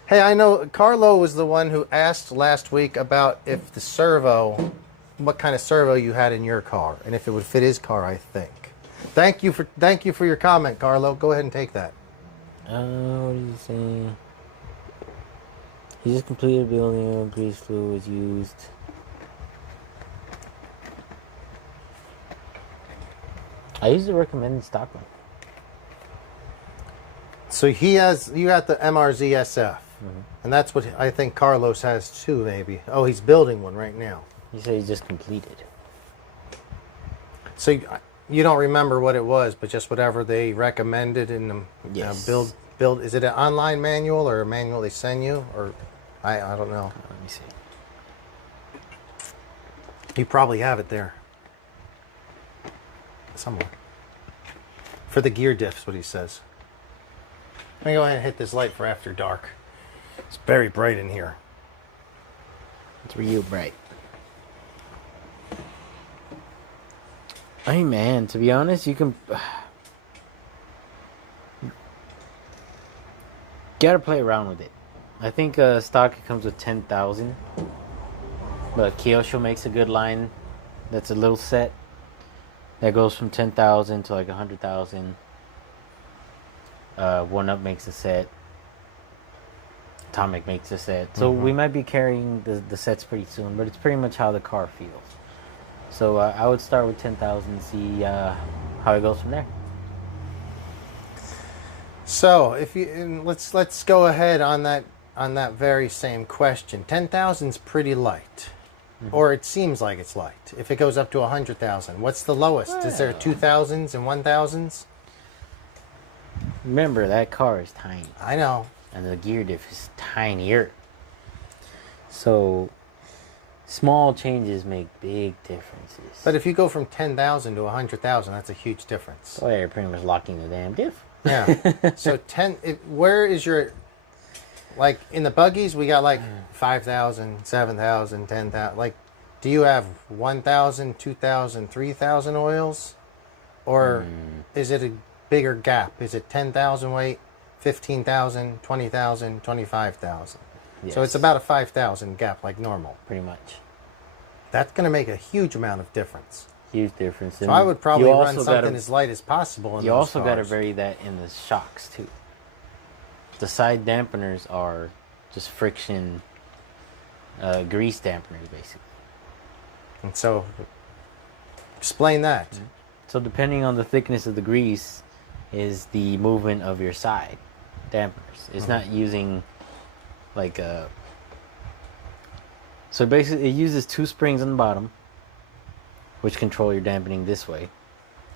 Hey, I know Carlo was the one who asked last week about if the servo, what kind of servo you had in your car, and if it would fit his car, I think. Thank you for your comment, Carlo. Go ahead and take that. What is he saying? He just completed building, grease fluid was used. I usually recommend the stock one. So you got the MRZ SF, and that's what I think Carlos has too, maybe. Oh, he's building one right now. He said he just completed. So you don't remember what it was, but just whatever they recommended in the Yes. build. Is it an online manual or a manual they send you, or I don't know. Let me see. You probably have it there somewhere. For the gear diffs, what he says. Let me go ahead and hit this light for after dark. It's very bright in here. It's real bright. Hey man, to be honest, you can... gotta play around with it. I think stock it comes with 10,000. But Chelios makes a good line. That's a little set. That goes from 10,000 to like 100,000. One Up makes a set. Atomic makes a set. So we might be carrying the sets pretty soon, but it's pretty much how the car feels. So I would start with 10,000 and see how it goes from there. So let's go ahead on that very same question. 10,000 is pretty light, or it seems like it's light. If it goes up to 100,000, what's the lowest? Is there 2,000s and 1,000s? Remember, that car is tiny. I know. And the gear diff is tinier. So, small changes make big differences. But if you go from 10,000 to 100,000, that's a huge difference. Oh, yeah, you're pretty much locking the damn diff. Yeah. So where is your, like in the buggies, we got like 5,000, 7,000, 10,000. Like, do you have 1,000, 2,000, 3,000 oils? Or is it a bigger gap? Is it 10,000 weight, 15,000, 20,000, 25,000? Yes. So it's about a 5,000 gap like normal. Pretty much. That's going to make a huge amount of difference. Huge difference. So I would probably run something as light as possible in You those also got to cars. vary that in the shocks, too. The side dampeners are just friction grease dampeners, basically. And so, explain that. So depending on the thickness of the grease is the movement of your side dampeners. It's not using like a... So basically it uses two springs on the bottom which control your dampening this way.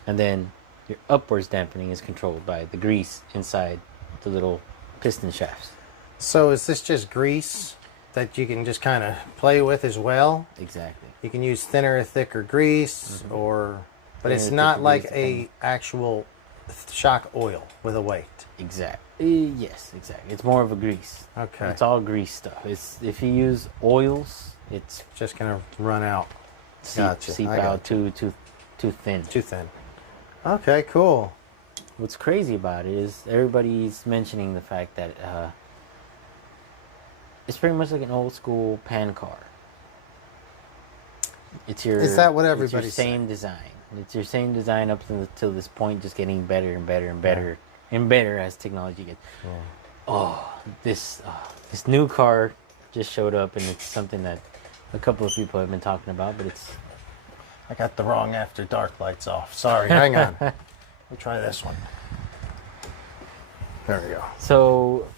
And then your upwards dampening is controlled by the grease inside the little piston shafts. So is this just grease that you can just kind of play with as well? Exactly. You can use thinner or thicker grease, or but it's Thinner, not thicker like grease, a actual shock oil with a weight. Exactly. Yes, exactly. It's more of a grease. Okay. It's all grease stuff. It's if you use oils, it's Just gonna run out. seep out too thin. Too thin. Okay, cool. What's crazy about it is everybody's mentioning the fact that it's pretty much like an old school pan car. It's your. Is that what it's everybody's your same design? It's your same design up till this point, just getting better and better and better and better as technology gets. Yeah. Oh, this new car just showed up, and it's something that a couple of people have been talking about, but it's. I got the wrong after dark lights off. Sorry, hang on. We'll try this one. There we go. So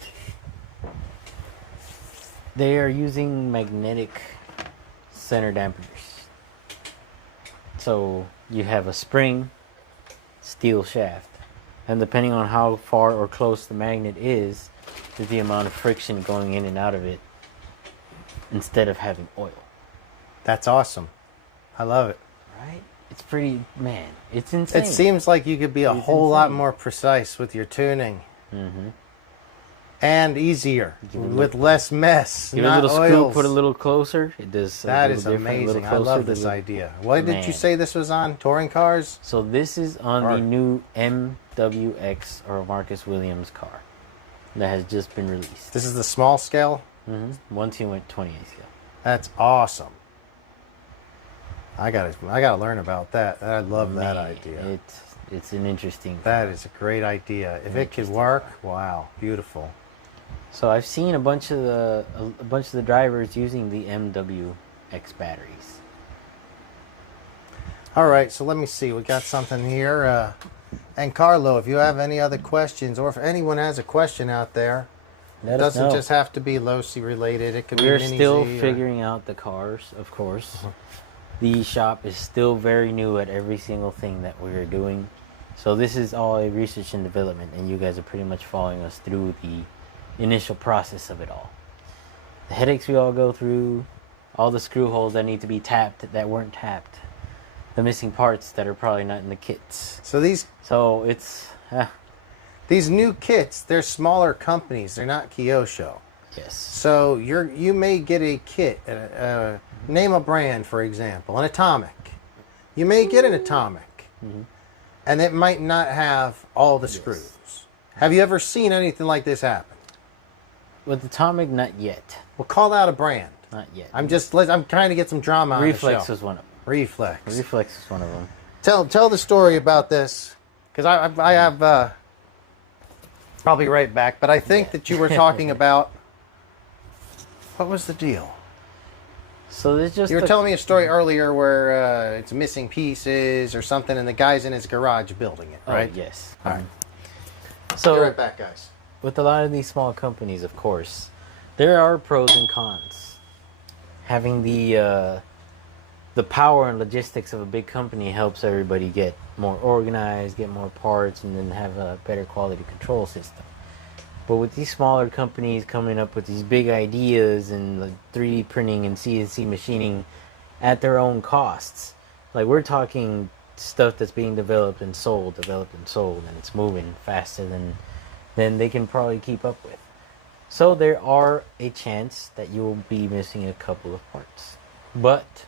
they are using magnetic center dampeners. So you have a spring steel shaft, and depending on how far or close the magnet is the amount of friction going in and out of it instead of having oil. That's awesome. I love it. Right? It's pretty, man, it's insane. It seems like you could be a whole lot more precise with your tuning. Mm-hmm. And easier, with less mess, Give it a not little scoop, oils. put a little closer. It does. That is amazing. I love this idea. What did you say this was on? Touring cars? So this is on the new MWX, or Marcus Williams car that has just been released. This is the small scale? Mm-hmm. 1/28 scale. That's awesome. I gotta learn about that. I love that idea. It's an interesting. That is a great idea. If it could work, wow, beautiful. So I've seen a bunch of the drivers using the MWX batteries. All right, so let me see. We got something here. And Carlo, if you have any other questions, or if anyone has a question out there, it doesn't just have to be LOSI related. It could be We're Mini still Z figuring out the cars, of course. The shop is still very new at every single thing that we're doing. So this is all a research and development, and you guys are pretty much following us through the initial process of it all. The headaches we all go through, all the screw holes that need to be tapped that weren't tapped, the missing parts that are probably not in the kits. So it's these new kits, they're smaller companies. They're not Kyosho. yes. So you may get a kit. Name a brand, for example, an Atomic. You may get an Atomic, and it might not have all the screws. Have you ever seen anything like this happen? With Atomic, not yet. Well, call out a brand. Not yet. I'm trying to get some drama on Reflex the show. was one of them. Reflex. Reflex is one of them. Tell the story about this, because I have I'll be right back. But I think that you were talking about what was the deal? So this just You were telling me a story earlier where it's missing pieces or something, and the guy's in his garage building it, right? Oh, yes. All right. So Be right back, guys. with a lot of these small companies, of course, there are pros and cons. Having the power and logistics of a big company helps everybody get more organized, get more parts, and then have a better quality control system. But with these smaller companies coming up with these big ideas and like 3D printing and CNC machining at their own costs, like we're talking stuff that's being developed and sold, and it's moving faster than they can probably keep up with. So there are a chance that you will be missing a couple of parts. But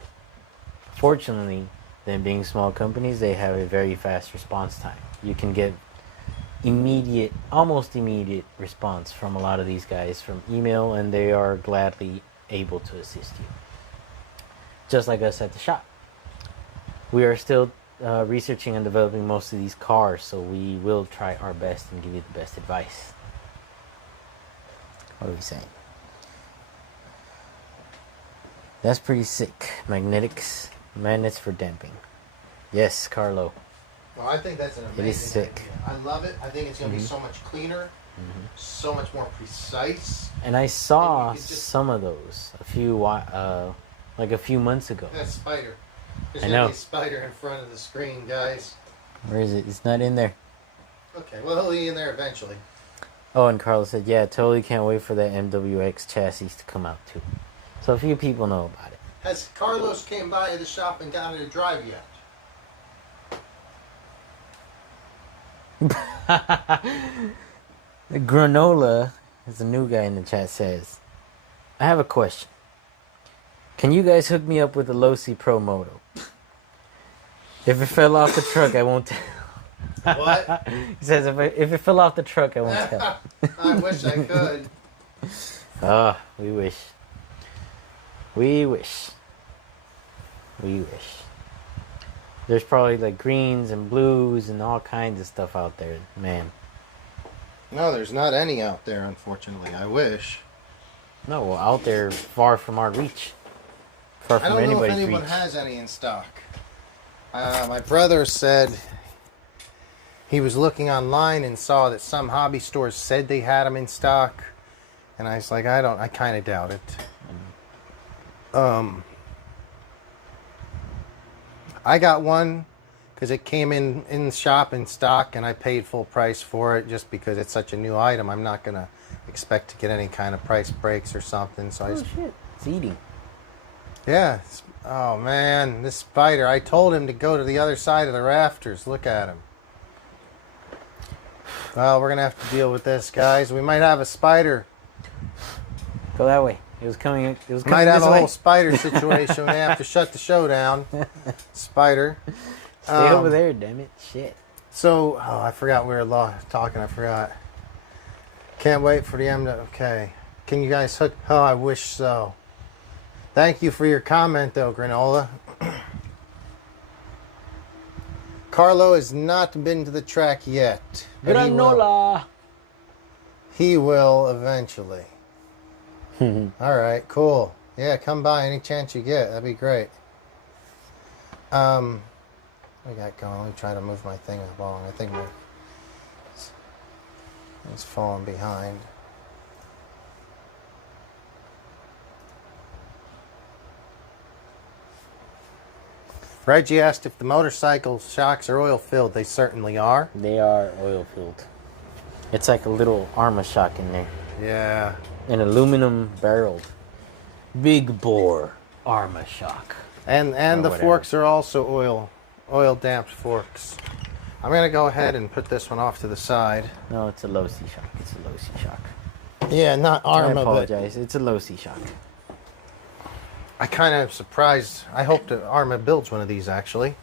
fortunately, them being small companies, they have a very fast response time. You can get almost immediate response from a lot of these guys from email, and they are gladly able to assist you. Just like us at the shop. We are still researching and developing most of these cars, so we will try our best and give you the best advice. What are we saying? That's pretty sick. Magnets for damping. Yes, Carlo. Well, I think that's an amazing It is sick. idea. I love it. I think it's going to be so much cleaner, so much more precise. And I saw And you could just- some of those a few months ago. That spider. There's I gonna know. be a spider in front of the screen, guys. Where is it? It's not in there. Okay, well, he'll be in there eventually. Oh, and Carlos said, yeah, totally can't wait for that MWX chassis to come out too. So a few people know about it. Has Carlos came by the shop and got it to drive yet? The Granola is a new guy in the chat says, I have a question. Can you guys hook me up with a LOSI Promoto? If it fell off the truck, I won't tell. What? He says, if it fell off the truck, I won't tell. I wish I could. Oh, we wish. We wish. We wish. There's probably like greens and blues and all kinds of stuff out there, man. No, there's not any out there, unfortunately. I wish. No, well, out there far from our reach. Far I from don't know if anybody's anyone reach. has any in stock. My brother said he was looking online and saw that some hobby stores said they had them in stock, and I was like, I kind of doubt it. I got one because it came in the shop in stock, and I paid full price for it just because it's such a new item. I'm not gonna expect to get any kind of price breaks or something. So I just, Shit, it's eating. yeah. Oh man, this spider! I told him to go to the other side of the rafters. Look at him. Well, we're gonna have to deal with this, guys. We might have a spider. Go that way. It was coming. It was coming Might have this a way. whole spider situation. We have to shut the show down. Spider. Stay over there, damn it. Shit. So, I forgot we were talking. I forgot. Can't wait for the end. Okay. Can you guys hook? Oh, I wish so. Thank you for your comment, though, Granola. Carlo has not been to the track yet. but Granola. He will eventually. All right, cool. Yeah, come by any chance you get. That'd be great. What we got going? Let me try to move my thing along. I think it's falling behind. Reggie asked if the motorcycle shocks are oil filled. They certainly are. They are oil filled. It's like a little Arma shock in there. Yeah. An aluminum barreled, big bore Arma shock. And the whatever. forks are also oil damped forks. I'm gonna go ahead and put this one off to the side. No, it's a LOSI shock. It's a LOSI shock. Yeah, not I Arma, but apologize. It's a LOSI shock. I kind of surprised. I hope that Arma builds one of these actually.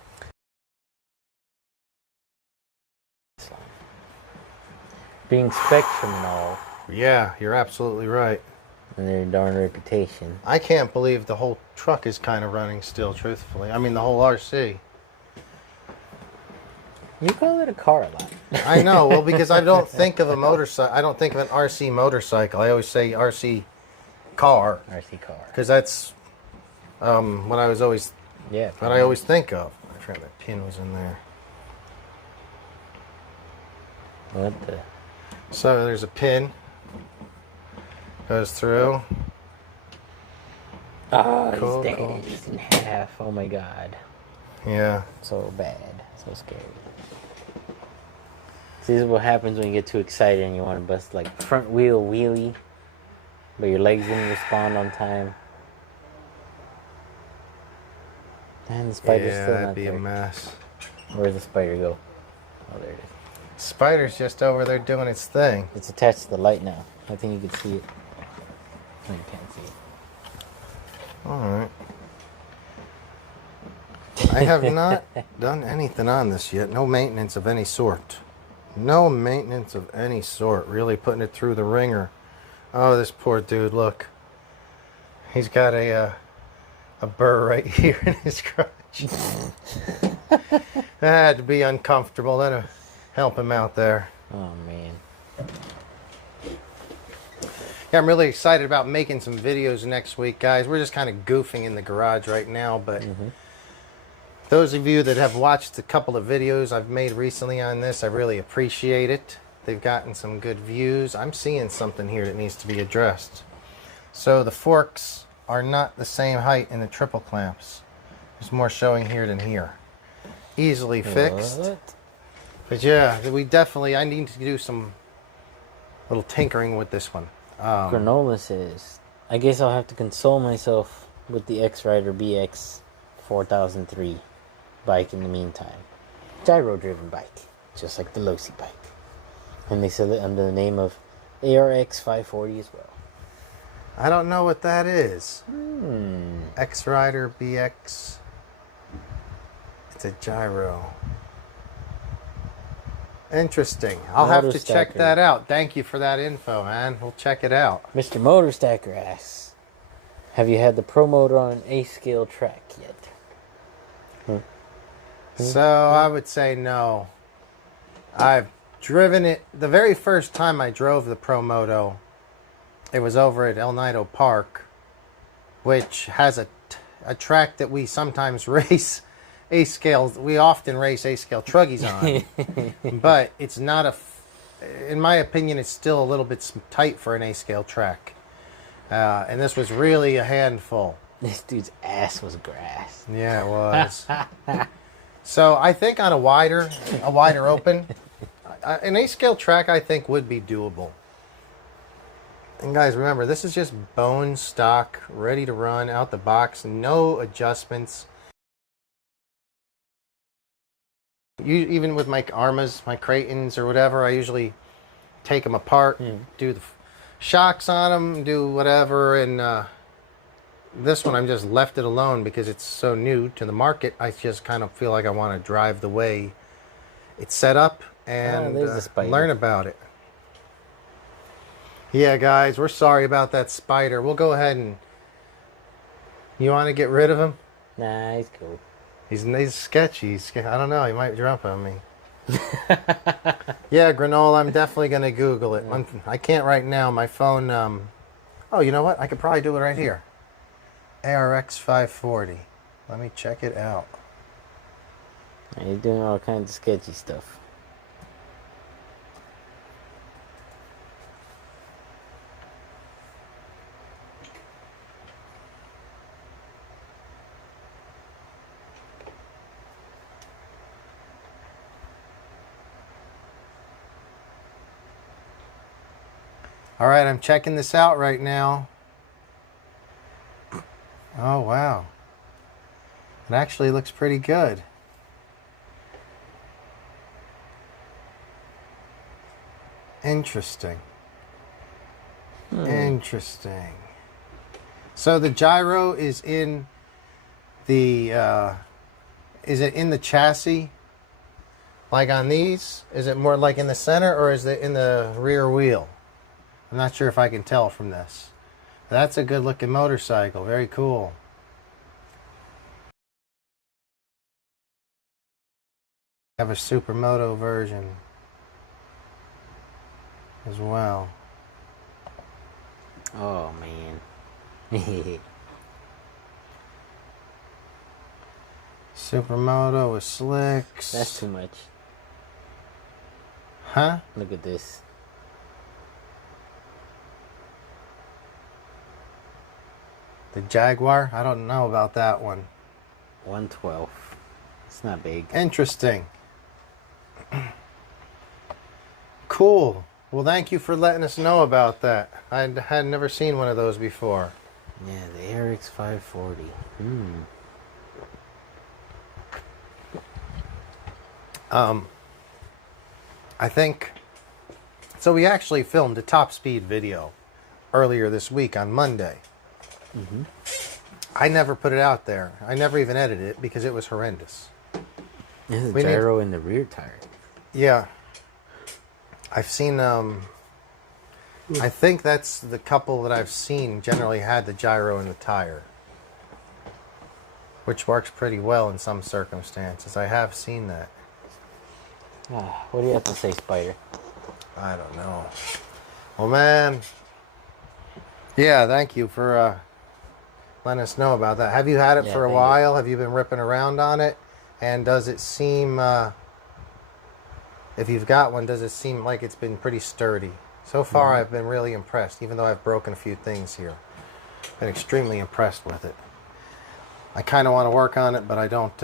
Being Spectrum and all, Yeah, you're absolutely right. and their darn reputation. I can't believe the whole truck is kind of running still, truthfully. I mean, the whole RC. You call it a car a lot. I know, well, because I don't think of a motorcycle. I don't think of an RC motorcycle. I always say RC car. RC car. Because that's what I was always, Yeah. what I always think of. I forgot that pin was in there. What the? So there's a pin. Goes through. Oh, Cool, he's cool. dashed in half. Oh my god. Yeah. So bad. So scary. See, this is what happens when you get too excited and you want to bust like front wheel wheelie, but your legs didn't respond on time. And the spider's Yeah, still that'd not be there. a mess. Where'd the spider go? Oh, there it is. Spider's just over there doing its thing. It's attached to the light now. I think you can see it. No, you can't see it. Alright. I have not done anything on this yet. No maintenance of any sort. No maintenance of any sort. Really putting it through the ringer. Oh, this poor dude, look. He's got a burr right here in his crotch. That had to be uncomfortable. That'll help him out there. Oh man. Yeah, I'm really excited about making some videos next week, guys. We're just kind of goofing in the garage right now, but those of you that have watched a couple of videos I've made recently on this, I really appreciate it. They've gotten some good views. I'm seeing something here that needs to be addressed. So the forks are not the same height in the triple clamps. There's more showing here than here. Easily fixed. What? But yeah, I need to do some little tinkering with this one. Granola says, I guess I'll have to console myself with the X-Rider BX 4003 bike in the meantime. Gyro-driven bike, just like the LOSI bike. And they sell it under the name of ARX 540 as well. I don't know what that is. X-Rider BX. It's a gyro. Interesting. I'll have to check that out. Thank you for that info, man. We'll check it out. Mr. Motor Stacker asks, have you had the Pro Motor on an A-scale track yet? So I would say no. I've driven it. The very first time I drove the Pro Moto, it was over at El Nido Park, which has a track that we sometimes race A-scale. We often race A-scale truggies on, but it's not in my opinion, it's still a little bit tight for an A-scale track. And this was really a handful. This dude's ass was grass. Yeah, it was. So I think on a wider open, an A-scale track I think would be doable. And guys, remember, this is just bone stock, ready to run, out the box, no adjustments. Even with my Armas, my Creightons or whatever, I usually take them apart, do the shocks on them, do whatever, and this one I'm just left it alone because it's so new to the market. I just kind of feel like I want to drive the way it's set up and learn about it. Yeah, guys, we're sorry about that spider. We'll go ahead and... You want to get rid of him? Nah, he's cool. He's sketchy. I don't know. He might jump on me. Yeah, Granola, I'm definitely going to Google it. I can't right now. My phone... Oh, you know what? I could probably do it right here. ARX 540. Let me check it out. He's doing all kinds of sketchy stuff. All right, I'm checking this out right now. Oh, wow. It actually looks pretty good. Interesting. Interesting. So the gyro is in the, is it in the chassis? Like on these? Is it more like in the center or is it in the rear wheel? I'm not sure if I can tell from this. That's a good looking motorcycle. Very cool. I have a Supermoto version as well. Oh, man. Supermoto with slicks. That's too much. Huh? Look at this. The Jaguar? I don't know about that one. 112. It's not big. Interesting. Cool. Well, thank you for letting us know about that. I had never seen one of those before. Yeah, the ARX 540. I think... So we actually filmed a top speed video earlier this week on Monday. I never put it out there. I never even edited it because it was horrendous. There's a gyro in the rear tire. Yeah. I've seen, I think that's the couple that I've seen generally had the gyro in the tire. Which works pretty well in some circumstances. I have seen that. What do you have to say, Spider? I don't know. Well, man. Yeah, thank you for letting us know about that. Have you had it for a while? Have you been ripping around on it? And does it seem, if you've got one, does it seem like it's been pretty sturdy? So far, I've been really impressed, even though I've broken a few things here. Been extremely impressed with it. I kind of want to work on it, but I don't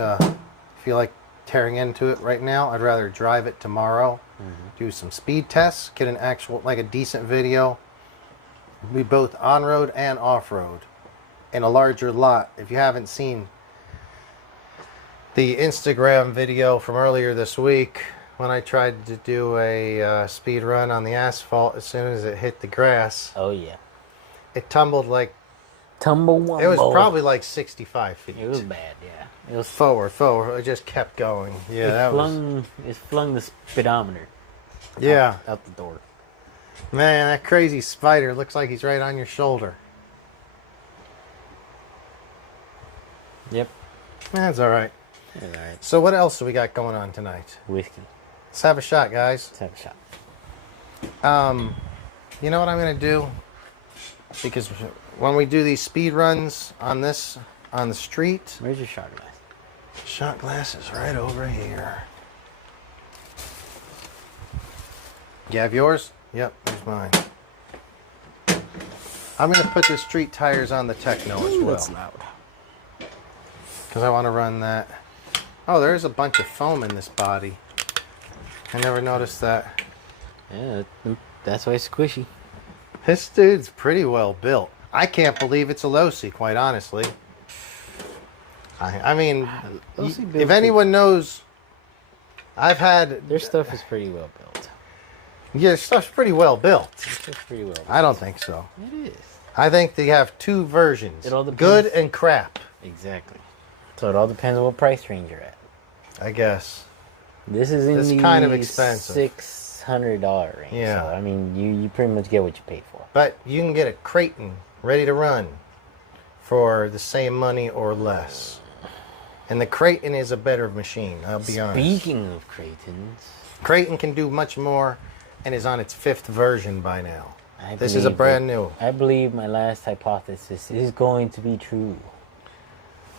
feel like tearing into it right now. I'd rather drive it tomorrow, do some speed tests, get an actual, like a decent video. Be both on-road and off-road in a larger lot. If you haven't seen the Instagram video from earlier this week, when I tried to do a speed run on the asphalt, as soon as it hit the grass, Oh yeah. it tumbled like, Tumble. it was probably like 65 feet. It was bad, yeah. It was Forward. It just kept going. Yeah, it flung the speedometer. Yeah. Out the door. Man, that crazy spider looks like he's right on your shoulder. Yep. That's all right. All right. So what else do we got going on tonight? Whiskey. Let's have a shot, guys. Let's have a shot. You know what I'm going to do? Because when we do these speed runs on the street, Where's your shot glass? shot glass is right over here. You have yours? Yep, there's mine. I'm going to put the street tires on the Techno as well. That's loud. Because I want to run that. Oh, there's a bunch of foam in this body. I never noticed that. Yeah, that's why it's squishy. This dude's pretty well built. I can't believe it's a LOSI, quite honestly. I mean, LOSI if built anyone knows, I've had... Their stuff is pretty well built. Yeah, stuff's pretty well built. It's pretty well built. I don't think so. It is. I think they have two versions. It all depends. Good and crap. Exactly. So it all depends on what price range you're at. I guess. This is in the kind of expensive. $600 range. Yeah. So, I mean, you pretty much get what you paid for. But you can get a Creighton ready to run for the same money or less. And the Creighton is a better machine, I'll be honest. Speaking of Creightons, Creighton can do much more and is on its 5th version by now. I This is a believe brand new. I believe my last hypothesis is going to be true.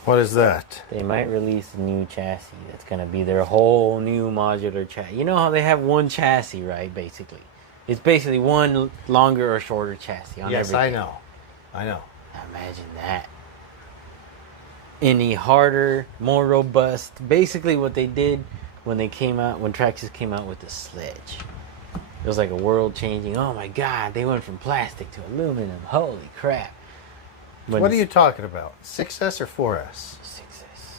What is that? They might release a new chassis that's going to be their whole new modular chassis. You know how they have one chassis, right, basically? It's basically one longer or shorter chassis on Yes, everything. I know. Imagine that. Any harder, more robust. Basically what they did when Traxxas came out with the Sledge. It was like a world changing. Oh my God, they went from plastic to aluminum. Holy crap. What are you talking about? 6S or 4S? 6S.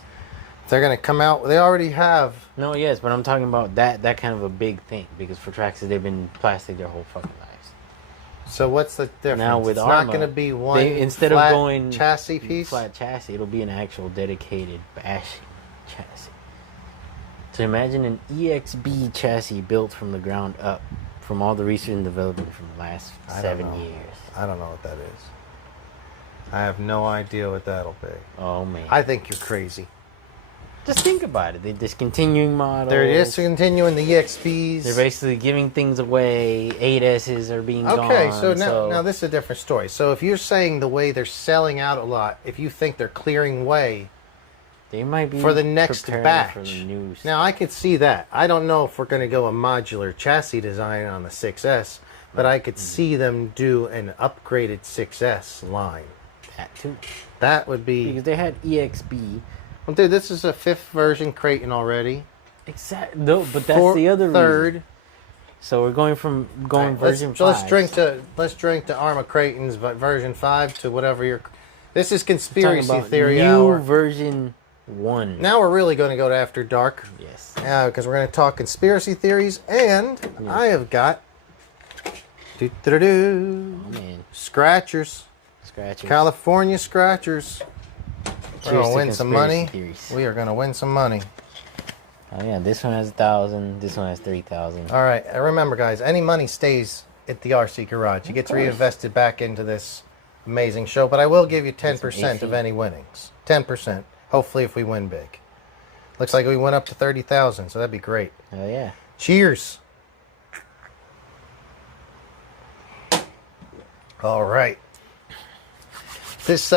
They're going to come out. They already have. No, yes, but I'm talking about that kind of a big thing. Because for Traxxas, they've been plastic their whole fucking lives. So what's the difference? Now with it's Arma, not going to be one instead flat of going chassis piece? flat chassis, it'll be an actual dedicated bashing chassis. So imagine an EXB chassis built from the ground up, from all the research and development from the last 7 years. I don't know what that is. I have no idea what that'll be. Oh man! I think you're crazy. Just think about it. They're discontinuing models. They're discontinuing the EXPs. They're basically giving things away. 8Ss are being gone. Okay, so now this is a different story. So if you're saying the way they're selling out a lot, if you think they're clearing way they might be for the next preparing batch. for the new Now I could see that. I don't know if we're going to go a modular chassis design on the 6S, but I could see them do an upgraded 6S line. that too. That would be... Because they had EXB. Well, dude, this is a 5th version Creighton already. Exactly. No, but that's the other third. reason. So we're going from version 5. Let's drink to Arma Creighton's version 5 to whatever your... This is conspiracy theory new hour. version 1. Now we're really going to go to After Dark. Yes. Because we're going to talk conspiracy theories, and I have got Oh man. Scratchers. Scratchers. California Scratchers. We're going Cheers to to win some money. conspiracy theories. We are going to win some money. Oh yeah, this one has 1,000. This one has 3,000. All right. And remember, guys, any money stays at the RC Garage. It gets reinvested back into this amazing show. But I will give you 10% of any winnings. 10%. Hopefully, if we win big. Looks like we went up to 30,000, so that'd be great. Oh yeah. Cheers. All right. This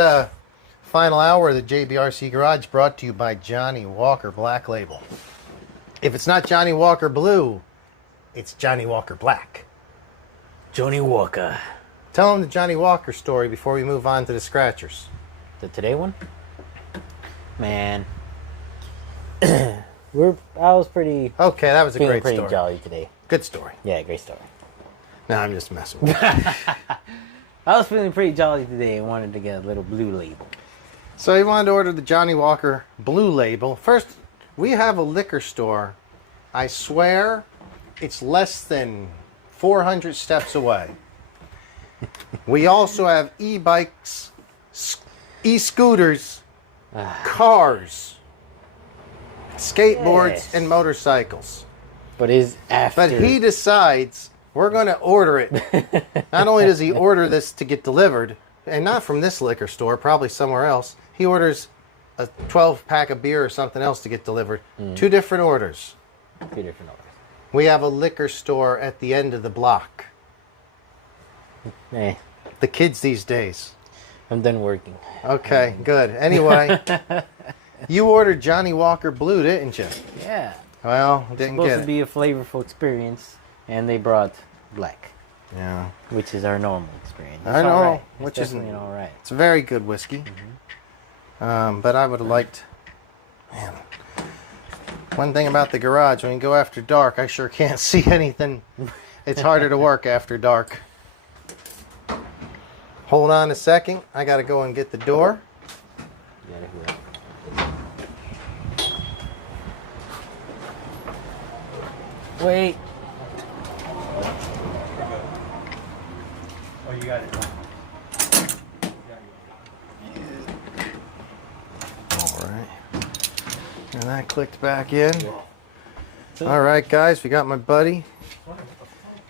final hour of the JBRC Garage brought to you by Johnny Walker Black Label. If it's not Johnny Walker Blue, it's Johnny Walker Black. Johnny Walker. Tell them the Johnny Walker story before we move on to the Scratchers. The today one? Man. I was pretty Okay, that was a feeling great pretty story. jolly today. Good story. Yeah, great story. No, I'm just messing with you. I was feeling pretty jolly today and wanted to get a little blue label. So he wanted to order the Johnny Walker Blue Label. First, we have a liquor store. I swear it's less than 400 steps away. We also have e-bikes, e-scooters, cars, skateboards, Yes. and motorcycles. But But he decides we're going to order it. Not only does he order this to get delivered, and not from this liquor store, probably somewhere else, he orders a 12-pack of beer or something else to get delivered. 2 different orders. 2 different orders. We have a liquor store at the end of the block. Eh, The kids these days. I'm done working. Okay, good. Anyway, you ordered Johnny Walker Blue, didn't you? Yeah. Well, didn't Supposed get to it. be a flavorful experience, and they brought black, Yeah, which is our normal experience. I know, all right. which It's isn't- definitely all right. it's a very good whiskey. But I would have liked, man. One thing about the garage, when you go after dark, I sure can't see anything. It's harder to work after dark. Hold on a second. I got to go and get the door. Wait. Oh, you got it. All right. And that clicked back in. All right, guys, we got my buddy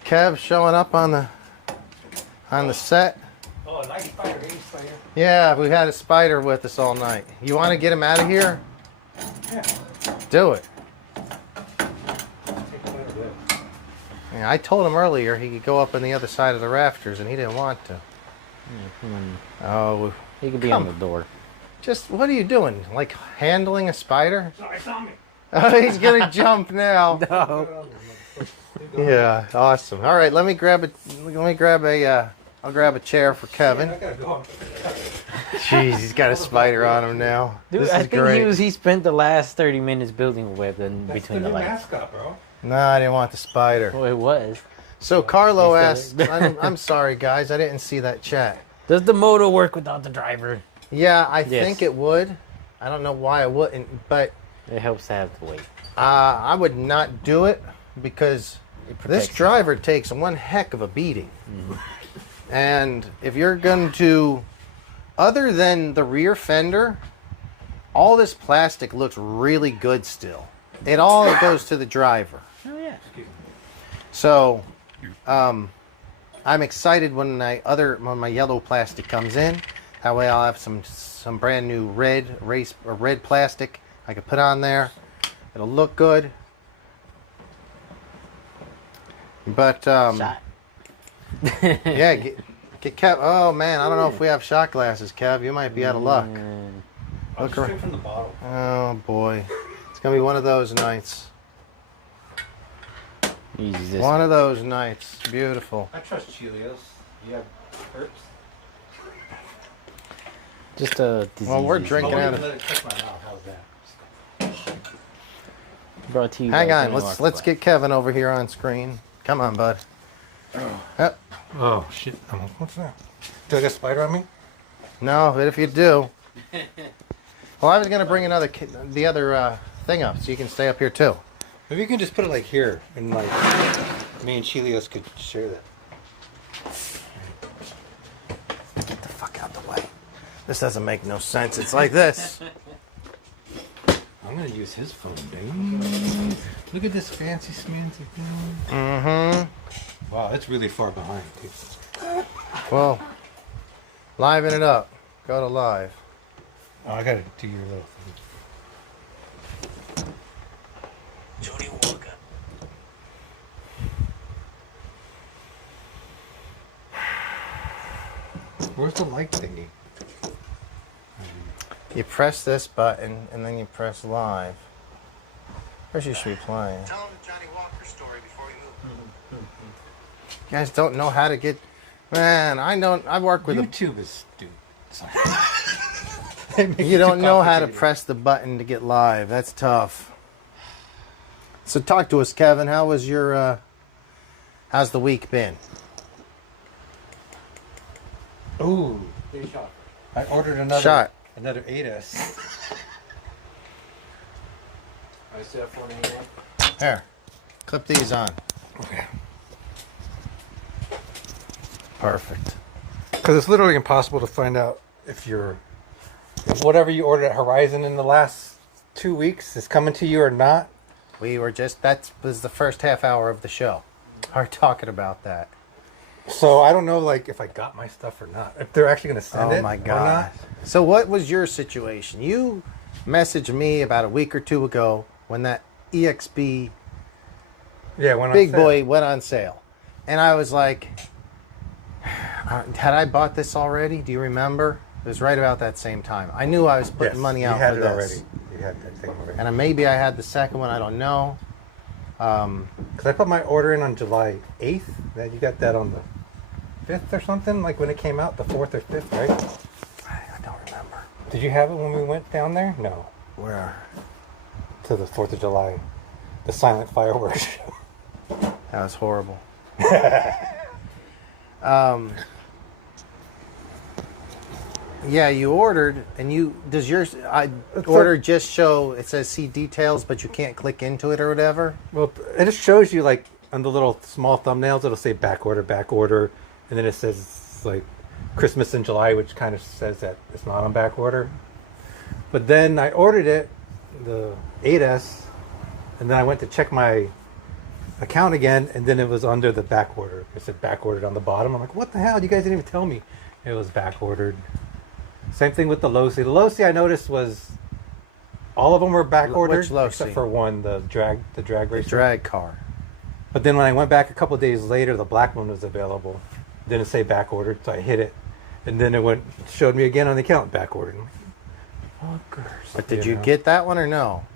Kev showing up on the set. Oh, 95 or 80 spider. Yeah, we had a spider with us all night. You want to get him out of here? Yeah. Do it. Take a look at it. Yeah, I told him earlier he could go up on the other side of the rafters, and he didn't want to. Come on. Oh, He could be Come. on the door. just what are you doing? Like handling a spider? No, I saw me. Oh, he's gonna jump now. No. Yeah, awesome. All right, let me grab a. I'll grab a chair for I Kevin. gotta go. Jeez, he's got a spider on him now. Dude, This I is think great. he spent the last 30 minutes building a web in That's between the the new lights. mascot, bro. No, I didn't want the spider. Oh, it was. So Carlo He's asked, still- I'm sorry guys, I didn't see that chat. Does the motor work without the driver? Yeah, I Yes. think it would. I don't know why it wouldn't, but It helps to have to wait. I would not do it because this protects driver takes one heck of a beating. And if you're going to, other than the rear fender, all this plastic looks really good still. It all goes to the driver. Oh, yeah. So, I'm excited when my yellow plastic comes in. That way, I'll have some brand new red plastic I could put on there. It'll look good. But Shot. yeah, get Kev. Oh man, I don't know if we have shot glasses, Kev. You might be out of luck. I'll Look just drink from the bottle. Oh boy, it's gonna be one of those nights. Easy this. One of those nights. Beautiful. I trust Chelios. You have herbs? Just a disease. Well, we're I drinking won't out even of. let it touch my mouth. How's that? Brought to you Hang by on, Johnny let's Walker get Kevin over here on screen. Come on, bud. Yep. Oh, shit. What's that? Do I got a spider on me? No, but if you do. Well, I was gonna bring the other thing up, so you can stay up here too. Maybe you can just put it like here, and like me and Chelios could share that. Get the fuck out the way. This doesn't make no sense. It's like this. I'm gonna use his phone, dude. Look at this fancy smancy thing. Mm-hmm. Wow, it's really far behind, too. Well, liven it up. Go to live. Oh, I gotta do your little thing. Johnny Walker. Where's the light thingy? You press this button and then you press live. First you should be playing. Tell them the Johnny Walker story before you move. You guys don't know how to get. Man, I don't. I work with a. YouTube is stupid. You don't know how to press the button to get live. That's tough. So talk to us, Kevin. How was your, how's the week been? Ooh, I ordered another Shot. another 8S. I still have 491. Here, clip these on. Okay. Perfect. Because it's literally impossible to find out if whatever you ordered at Horizon in the last 2 weeks is coming to you or not. We were just, that was the first half hour of the show. We're talking about that. So I don't know, like, if I got my stuff or not. If they're actually going to send it. Oh my or God. not. So what was your situation? You messaged me about a week or two ago when that EXB Yeah, when Big Boy went on sale. And I was like, had I bought this already? Do you remember? It was right about that same time. I knew I was putting money out for this. Already. You had that thing already. And maybe I had the second one. I don't know. Because I put my order in on July 8th. Then you got that on the 5th or something, like when it came out, the 4th or 5th, right? I don't remember. Did you have it when we went down there? No. Where? To the 4th of July. The silent fireworks show. That was horrible. Yeah, you ordered, and does your order just show, it says see details, but you can't click into it or whatever? Well, it just shows you, like, on the little small thumbnails, it'll say back order, and then it says, like, Christmas in July, which kind of says that it's not on back order. But then I ordered it, the 8S, and then I went to check my account again, and then it was under the back order. It said back ordered on the bottom. I'm like, what the hell? You guys didn't even tell me it was back ordered. Same thing with the LOSI. The LOSI I noticed was all of them were back ordered, Which LOSI? except for one, the drag racer. The drag car. But then when I went back a couple of days later, the black one was available. Didn't say back ordered, so I hit it, and then it showed me again on the account back ordered. Fuckers. But did you get that one or no?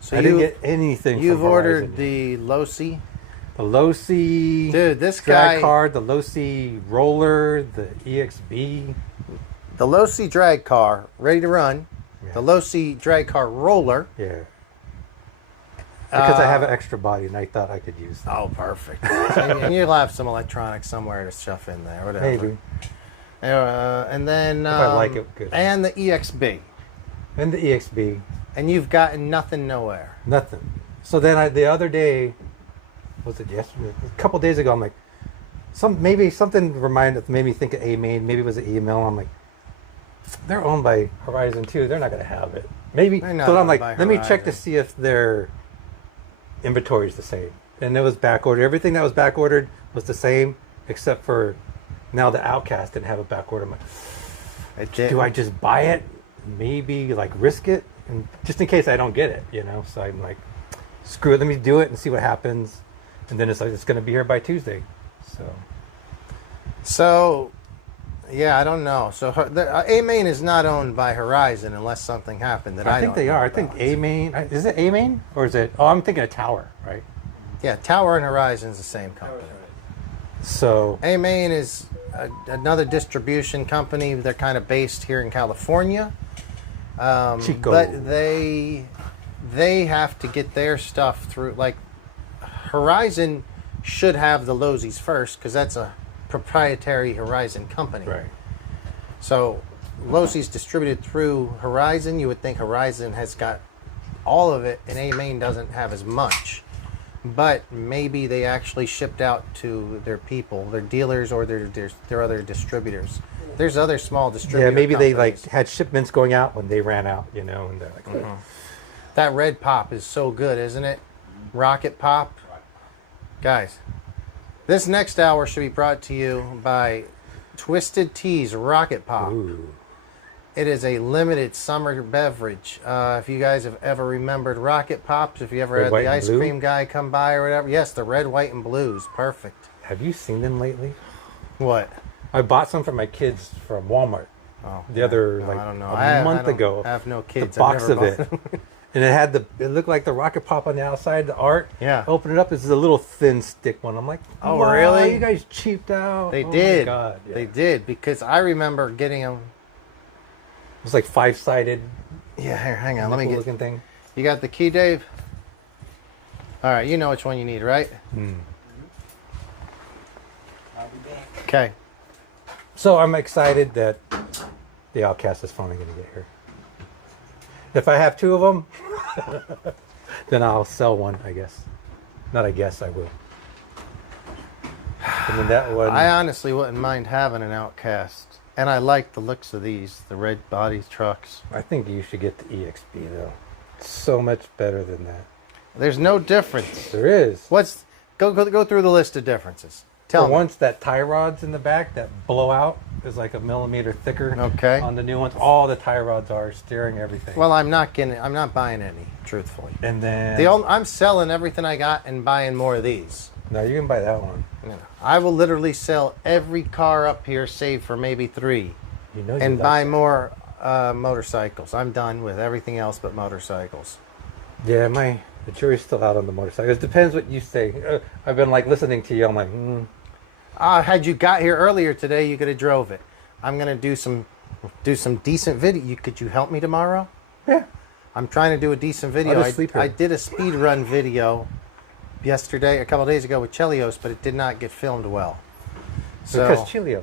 So I didn't get anything. You've from ordered Horizon. the LOSI. The LOSI, Dude, this drag guy, car, the LOSI roller, the EXB. the LOSI drag car, ready to run. Yeah. The LOSI drag car roller. Yeah. Because I have an extra body and I thought I could use that. Oh, perfect. And you'll have some electronics somewhere to stuff in there, whatever. Maybe. And then... If I like it, good. And the EXB. And the EXB. And you've gotten nothing nowhere. Nothing. So then the other day, was it yesterday? A couple days ago, I'm like, maybe something made me think of A-Main. Maybe it was an email. I'm like, they're owned by Horizon too. They're not going to have it. Maybe. They're not So I'm owned like, by let me check to Horizon. see if their inventory is the same. And it was back ordered. Everything that was back ordered was the same, except for now the Outcast didn't have a back order. I'm like, do I just buy it? Maybe like risk it, and just in case I don't get it, you know. So I'm like, screw it. Let me do it and see what happens. And then it's like it's going to be here by Tuesday. So, yeah, I don't know. So A-Main is not owned by Horizon unless something happened that I think don't they know are. I about. think A-Main. Is it A-Main or is it? Oh, I'm thinking of Tower, right? Yeah, Tower and Horizon is the same company. So A-Main is another distribution company. They're kind of based here in California. Chico. But they have to get their stuff through. Like, Horizon should have the LOSIs first because that's a proprietary Horizon company. right. So LOSI's distributed through Horizon. You would think Horizon has got all of it, and A-Main doesn't have as much. But maybe they actually shipped out to their people, their dealers, or their other distributors. There's other small distributors. Yeah, maybe they like had shipments going out when they ran out, you know, and they're like, That red pop is so good, isn't it? Rocket Pop. Guys, this next hour should be brought to you by Twisted Tea's Rocket Pop. ooh. It is a limited summer beverage. If you guys have ever remembered Rocket Pops, if you ever Red, had white, the and ice blue? cream guy come by or whatever. Yes, the red, white, and blues. Perfect. Have you seen them lately? What? I bought some for my kids from Walmart Oh, the other no, like I don't know. a month ago. I have no kids. The box I've of never it. bought- And it looked like the Rocket Pop on the outside, the art. Yeah. Open it up, it's a little thin stick one. I'm like, Oh, wow, really? You guys cheaped out. They Oh my did. God, yeah. They did, because I remember getting them It's like 5-sided. Yeah, here, hang on. Let me get. looking thing. You got the key, Dave? All right, you know which one you need, right? I'll be back. Okay. So I'm excited that the Outcast is finally going to get here. If I have 2 of them, then I'll sell one, I guess. Not I guess, I will. And then that one... I honestly wouldn't mind having an Outcast. And I like the looks of these, the red body trucks. I think you should get the EXP, though. It's so much better than that. There's no difference. There is. What's go through the list of differences. Tell For me. once, that tie rods in the back that blow out is like a millimeter thicker. Okay. On the new ones, all the tie rods are steering everything. Well, I'm not buying any, truthfully. And then I'm selling everything I got and buying more of these. no, you can buy that one. You know, I will literally sell every car up here, save for maybe 3, You know, you and like buy that. more motorcycles. I'm done with everything else but motorcycles. Yeah, the jury's still out on the motorcycles. Depends what you say. I've been like listening to you. I'm like, Had you got here earlier today, you could have drove it. I'm gonna do some decent video. Could you help me tomorrow? yeah. I'm trying to do a decent video. I'll just sleep here. I did a speed run video a couple of days ago with Chelios, but it did not get filmed well. So Because Chelios.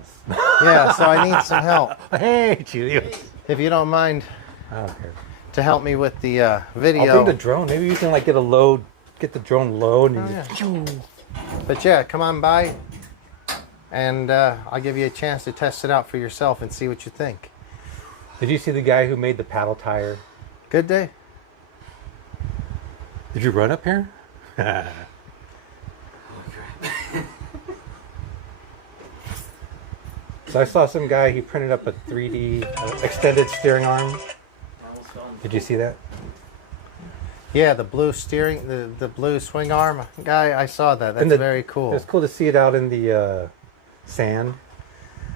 yeah, so I need some help. Hey, Chelios. If you don't mind I don't care. to help me with the video. I'll bring the drone. Maybe you can like get the drone low, and Oh, But yeah, come on by, and I'll give you a chance to test it out for yourself and see what you think. Did you see the guy who made the paddle tire? Good day. Did you run up here? So I saw some guy, he printed up a 3D extended steering arm. Did you see that? Yeah, the blue steering, the blue swing arm guy. I saw that. That's And very cool. It's cool to see it out in the sand.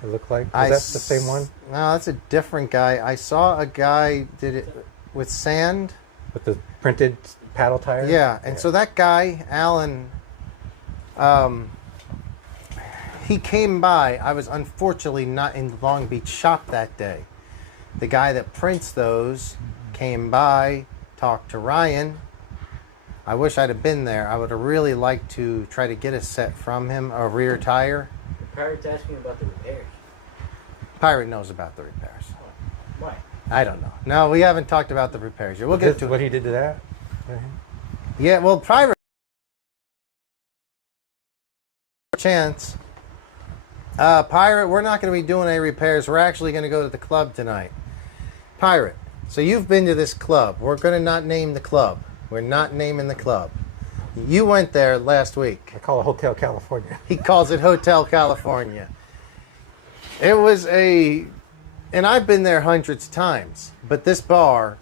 It looked like. Is that the same one No, that's a different guy. I saw a guy did it with sand. with the printed paddle tire? Yeah, and so that guy, Alan, he came by. I was unfortunately not in the Long Beach shop that day. The guy that prints those came by, talked to Ryan. I wish I'd have been there. I would have really liked to try to get a set from him, a rear tire. The pirate's asking about the repairs. Pirate knows about the repairs. Why? I don't know. No, we haven't talked about the repairs yet. We'll get to What it. he did to that? Yeah, well, Pirate chance. Pirate, we're not going to be doing any repairs. We're actually going to go to the club tonight. Pirate, so you've been to this club. We're going to not name the club. We're not naming the club. You went there last week. I call it Hotel California. He calls it Hotel California. It was and I've been there hundreds of times, but this bar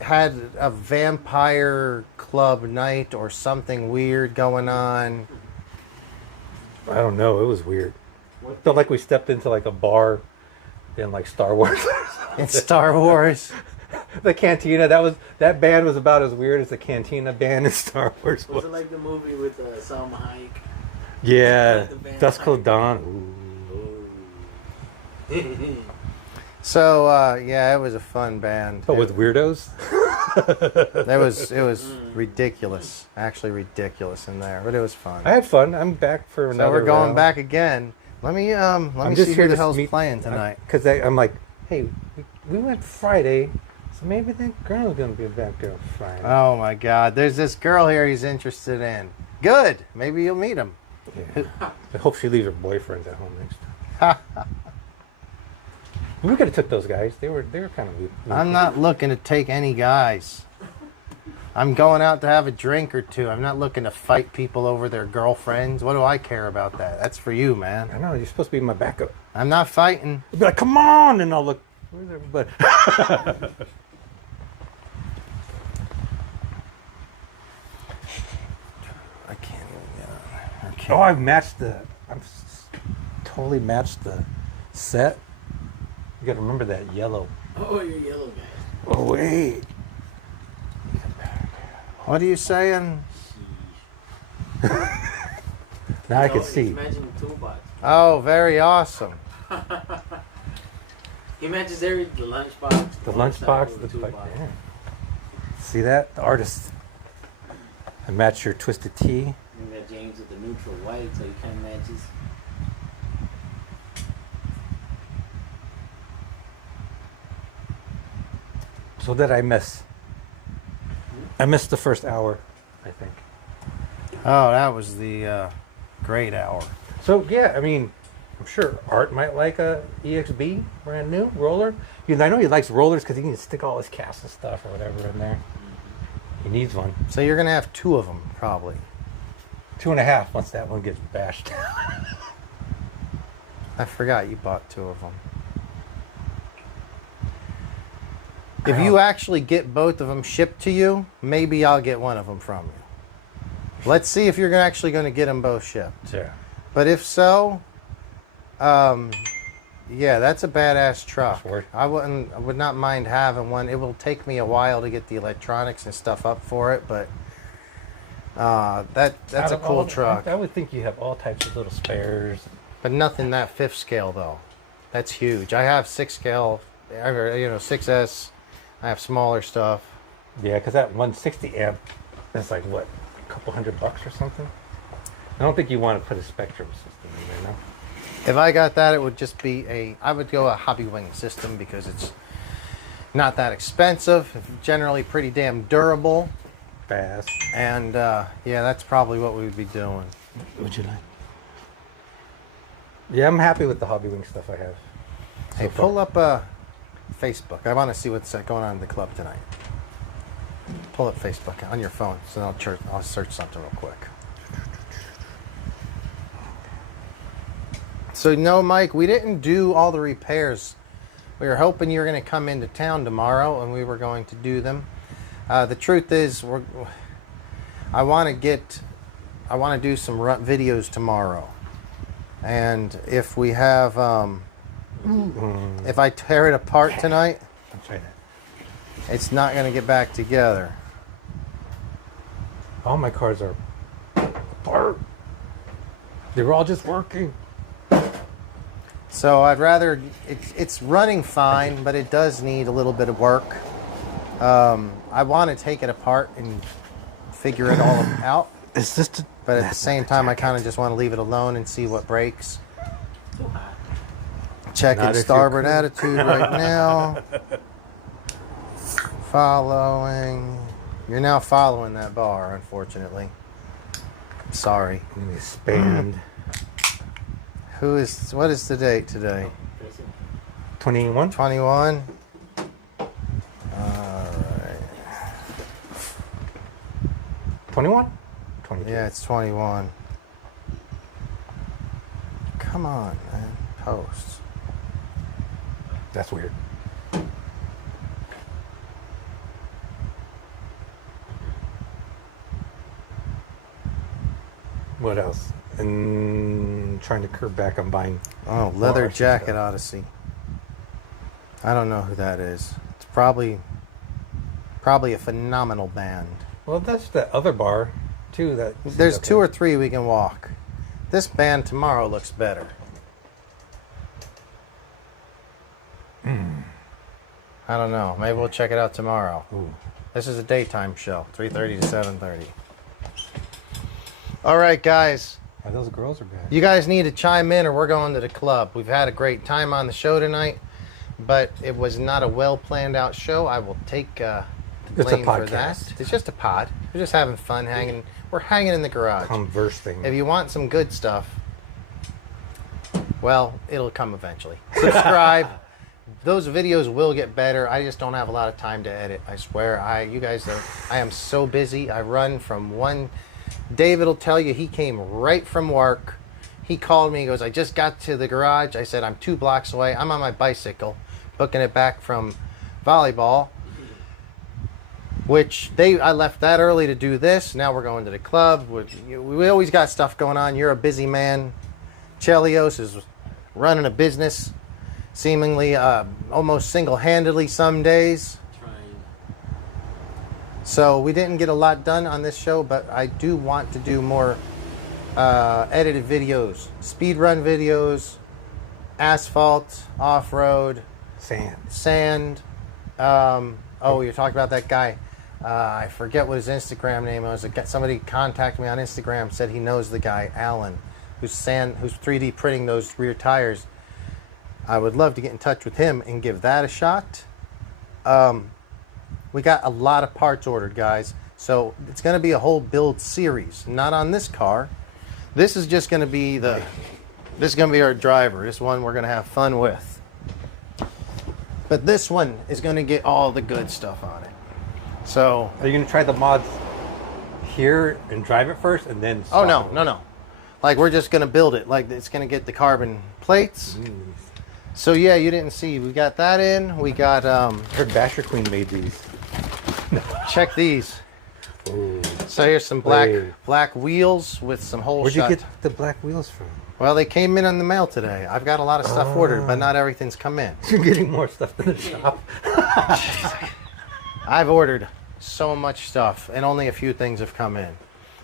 had a vampire club night or something weird going on. I don't know. It was weird. It felt like we stepped into like a bar in like Star Wars. In Star Wars. The Cantina. That band was about as weird as the Cantina band in Star Wars was. Was it like the movie with Salma Hayek? Yeah. The band. Dusk Till Dawn. So yeah, it was a fun band. But with weirdos. It was ridiculous, actually ridiculous in there, but it was fun. I had fun. I'm back for another. So we're going round. back again. Let me I'm see who the hell's playing tonight. Because I'm like, hey, we went Friday, so maybe that girl's gonna be back there Friday. Oh my God, there's this girl here he's interested in. Good, maybe you'll meet him. Yeah. I hope she leaves her boyfriends at home next time. We could have took those guys. They were kind of weird. I'm not looking to take any guys. I'm going out to have a drink or two. I'm not looking to fight people over their girlfriends. What do I care about that? That's for you, man. I know, you're supposed to be my backup. I'm not fighting. You'll be like, come on! And I'll look, where's everybody? I can't even get on. Okay. Oh, totally matched the set. You gotta remember that yellow. Oh, you're yellow guy. Oh, wait. What are you saying? Now I can see. Imagine the toolbox. Oh, very awesome. He matches the lunchbox. The lunchbox, the bike. Yeah. See that? The artist. I match your Twisted Tea. You got James with the neutral white, so he kind of matches. So did I miss? I missed the first hour, I think. Oh, that was the great hour. So yeah, I mean, I'm sure Art might like a EXB brand new roller. I know he likes rollers because he can stick all his casts and stuff or whatever in there. He needs one. So you're going to have 2 of them, probably. 2.5 once that one gets bashed. I forgot you bought 2 of them. If you actually get both of them shipped to you, maybe I'll get one of them from you. Let's see if you're actually going to get them both shipped. Yeah. But if so, yeah, that's a badass truck. I would not mind having one. It will take me a while to get the electronics and stuff up for it, but that's a cool truck. I would think you have all types of little spares. But nothing that 5th scale though. That's huge. I have 6 scale, 6S. I have smaller stuff. Yeah, because that 160 amp is like what, a couple $100 or something. I don't think you want to put a Spectrum system in there, no. If I got that, it would just be I would go a Hobby Wing system because it's not that expensive. It's generally pretty damn durable. Fast. And yeah, that's probably what we would be doing. What would you like? Yeah, I'm happy with the Hobby Wing stuff I have. Hey, pull up Facebook. I want to see what's going on in the club tonight. Pull up Facebook on your phone, so I'll search something real quick. So no, Mike, we didn't do all the repairs. We were hoping you were going to come into town tomorrow, and we were going to do them. The truth is, I want to do some videos tomorrow, and if we have, if I tear it apart tonight, it's not going to get back together. All my cars are apart. They were all just working. So I'd rather, it's running fine, but it does need a little bit of work. I want to take it apart and figure it all out. It's just but at the same time, I kind of just want to leave it alone and see what breaks. Checking starboard attitude right now. Following. You're now following that bar, unfortunately. Sorry. Let me expand. What is the date today? 21? 21. Alright. 21? 22. Yeah, it's 21. Come on, man. Post. That's weird. What else? And trying to curb back on buying. Oh, Leather Jacket Odyssey. I don't know who that is. It's probably a phenomenal band. Well, that's the other bar, too. There's 2 or 3 we can walk. This band tomorrow looks better. I don't know. Maybe we'll check it out tomorrow. Ooh. This is a daytime show, 3:30 to 7:30. All right, guys. Oh, those girls are bad. You guys need to chime in or we're going to the club. We've had a great time on the show tonight, but it was not a well planned out show. I will take blame for that. It's just a pod. We're just having fun hanging. We're hanging in the garage. Conversing. If you want some good stuff, well, it'll come eventually. Subscribe. Those videos will get better. I just don't have a lot of time to edit. I swear. I am so busy. I run from one. David will tell you he came right from work. He called me. He goes, I just got to the garage. I said, I'm 2 blocks away. I'm on my bicycle, booking it back from volleyball, which I left that early to do this. Now we're going to the club. We always got stuff going on. You're a busy man. Chelios is running a business, seemingly almost single-handedly some days. So we didn't get a lot done on this show, but I do want to do more edited videos, speed run videos, asphalt, off-road, Sand. Oh, you're talking about that guy. I forget what his Instagram name was. Somebody contacted me on Instagram, said he knows the guy, Alan, who's 3D printing those rear tires. I would love to get in touch with him and give that a shot. We got a lot of parts ordered, guys. So it's going to be a whole build series. Not on this car. This is just going to be this is going to be our driver. This one we're going to have fun with. But this one is going to get all the good stuff on it. So are you going to try the mods here and drive it first and then oh no. Like we're just going to build it. Like it's going to get the carbon plates. So yeah, you didn't see. We got that in. We got heard Basher Queen made these. Check these. Ooh. So here's some black wheels with some whole Where'd you get the black wheels from? Well, they came in the mail today. I've got a lot of stuff ordered, but not everything's come in. You're getting more stuff in the shop. I've ordered so much stuff, and only a few things have come in.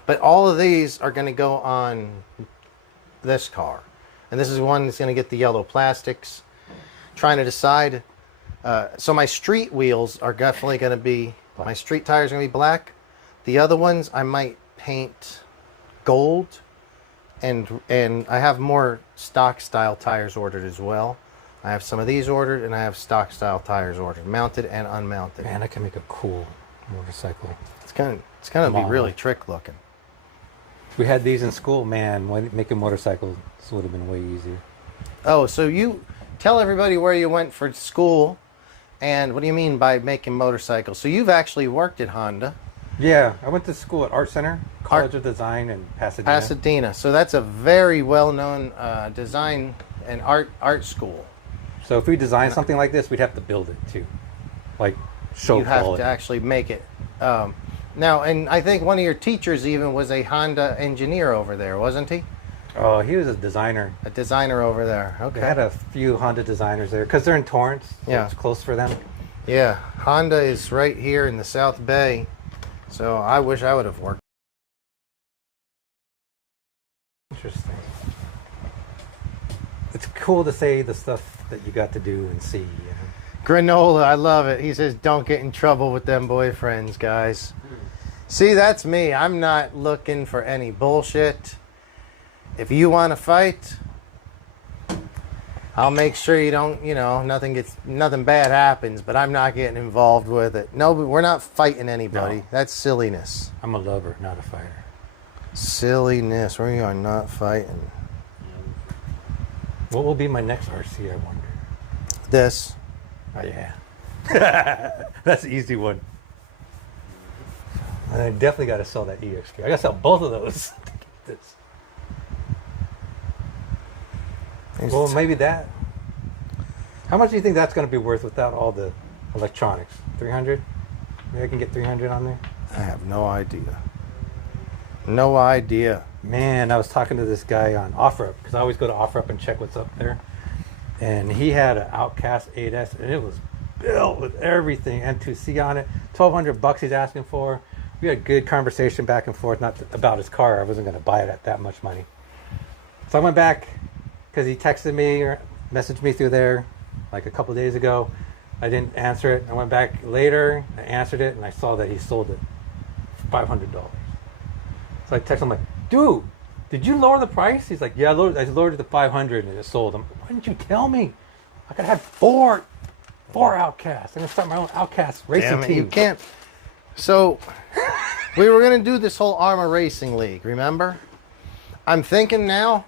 But all of these are going to go on this car. And this is one that's going to get the yellow plastics. Trying to decide. So my street wheels are definitely going to be, my street tires are going to be black. The other ones I might paint gold. And I have more stock style tires ordered as well. I have some of these ordered, and I have stock style tires ordered, mounted and unmounted. Man, I can make a cool motorcycle. It's gonna be really trick looking. We had these in school, man. Making motorcycles would have been way easier. Oh, so you tell everybody where you went for school, and what do you mean by making motorcycles? So you've actually worked at Honda. Yeah, I went to school at Art Center, College of Design in Pasadena. Pasadena. So that's a very well-known design and art school. So if we design something like this, we'd have to build it too, like show you have quality. to actually make it. Now, and I think one of your teachers even was a Honda engineer over there, wasn't he? Oh, he was a designer. A designer over there. Okay. They had a few Honda designers there because they're in Torrance. So Yeah. it's close for them. Yeah, Honda is right here in the South Bay. So I wish I would have worked. Interesting. It's cool to say the stuff that you got to do and see. You know? Granola, I love it. He says, don't get in trouble with them boyfriends, guys. See, that's me. I'm not looking for any bullshit. If you want to fight, I'll make sure you don't, nothing bad happens, but I'm not getting involved with it. No, we're not fighting anybody. No. That's silliness. I'm a lover, not a fighter. Silliness. We are not fighting. What will be my next RC, I wonder? This. Oh, yeah. That's the easy one. And I definitely got to sell that EXP. I got to sell both of those to get this. Well, maybe that. How much do you think that's going to be worth without all the electronics? 300? Maybe I can get 300 on there? I have no idea. No idea. Man, I was talking to this guy on OfferUp because I always go to OfferUp and check what's up there. And he had an Outcast 8S, and it was built with everything, N2C on it. $1,200 he's asking for. We had a good conversation back and forth, not about his car. I wasn't going to buy it at that much money. So I went back because he texted me or messaged me through there like a couple days ago. I didn't answer it. I went back later, I answered it, and I saw that he sold it for $500. So I texted him like, dude, did you lower the price? He's like, yeah, I lowered it to 500 and it sold. I'm like, why didn't you tell me? I could have four Outcasts. I'm gonna start my own Outcast racing team. You can't. So we were gonna do this whole Armor Racing League. Remember? I'm thinking now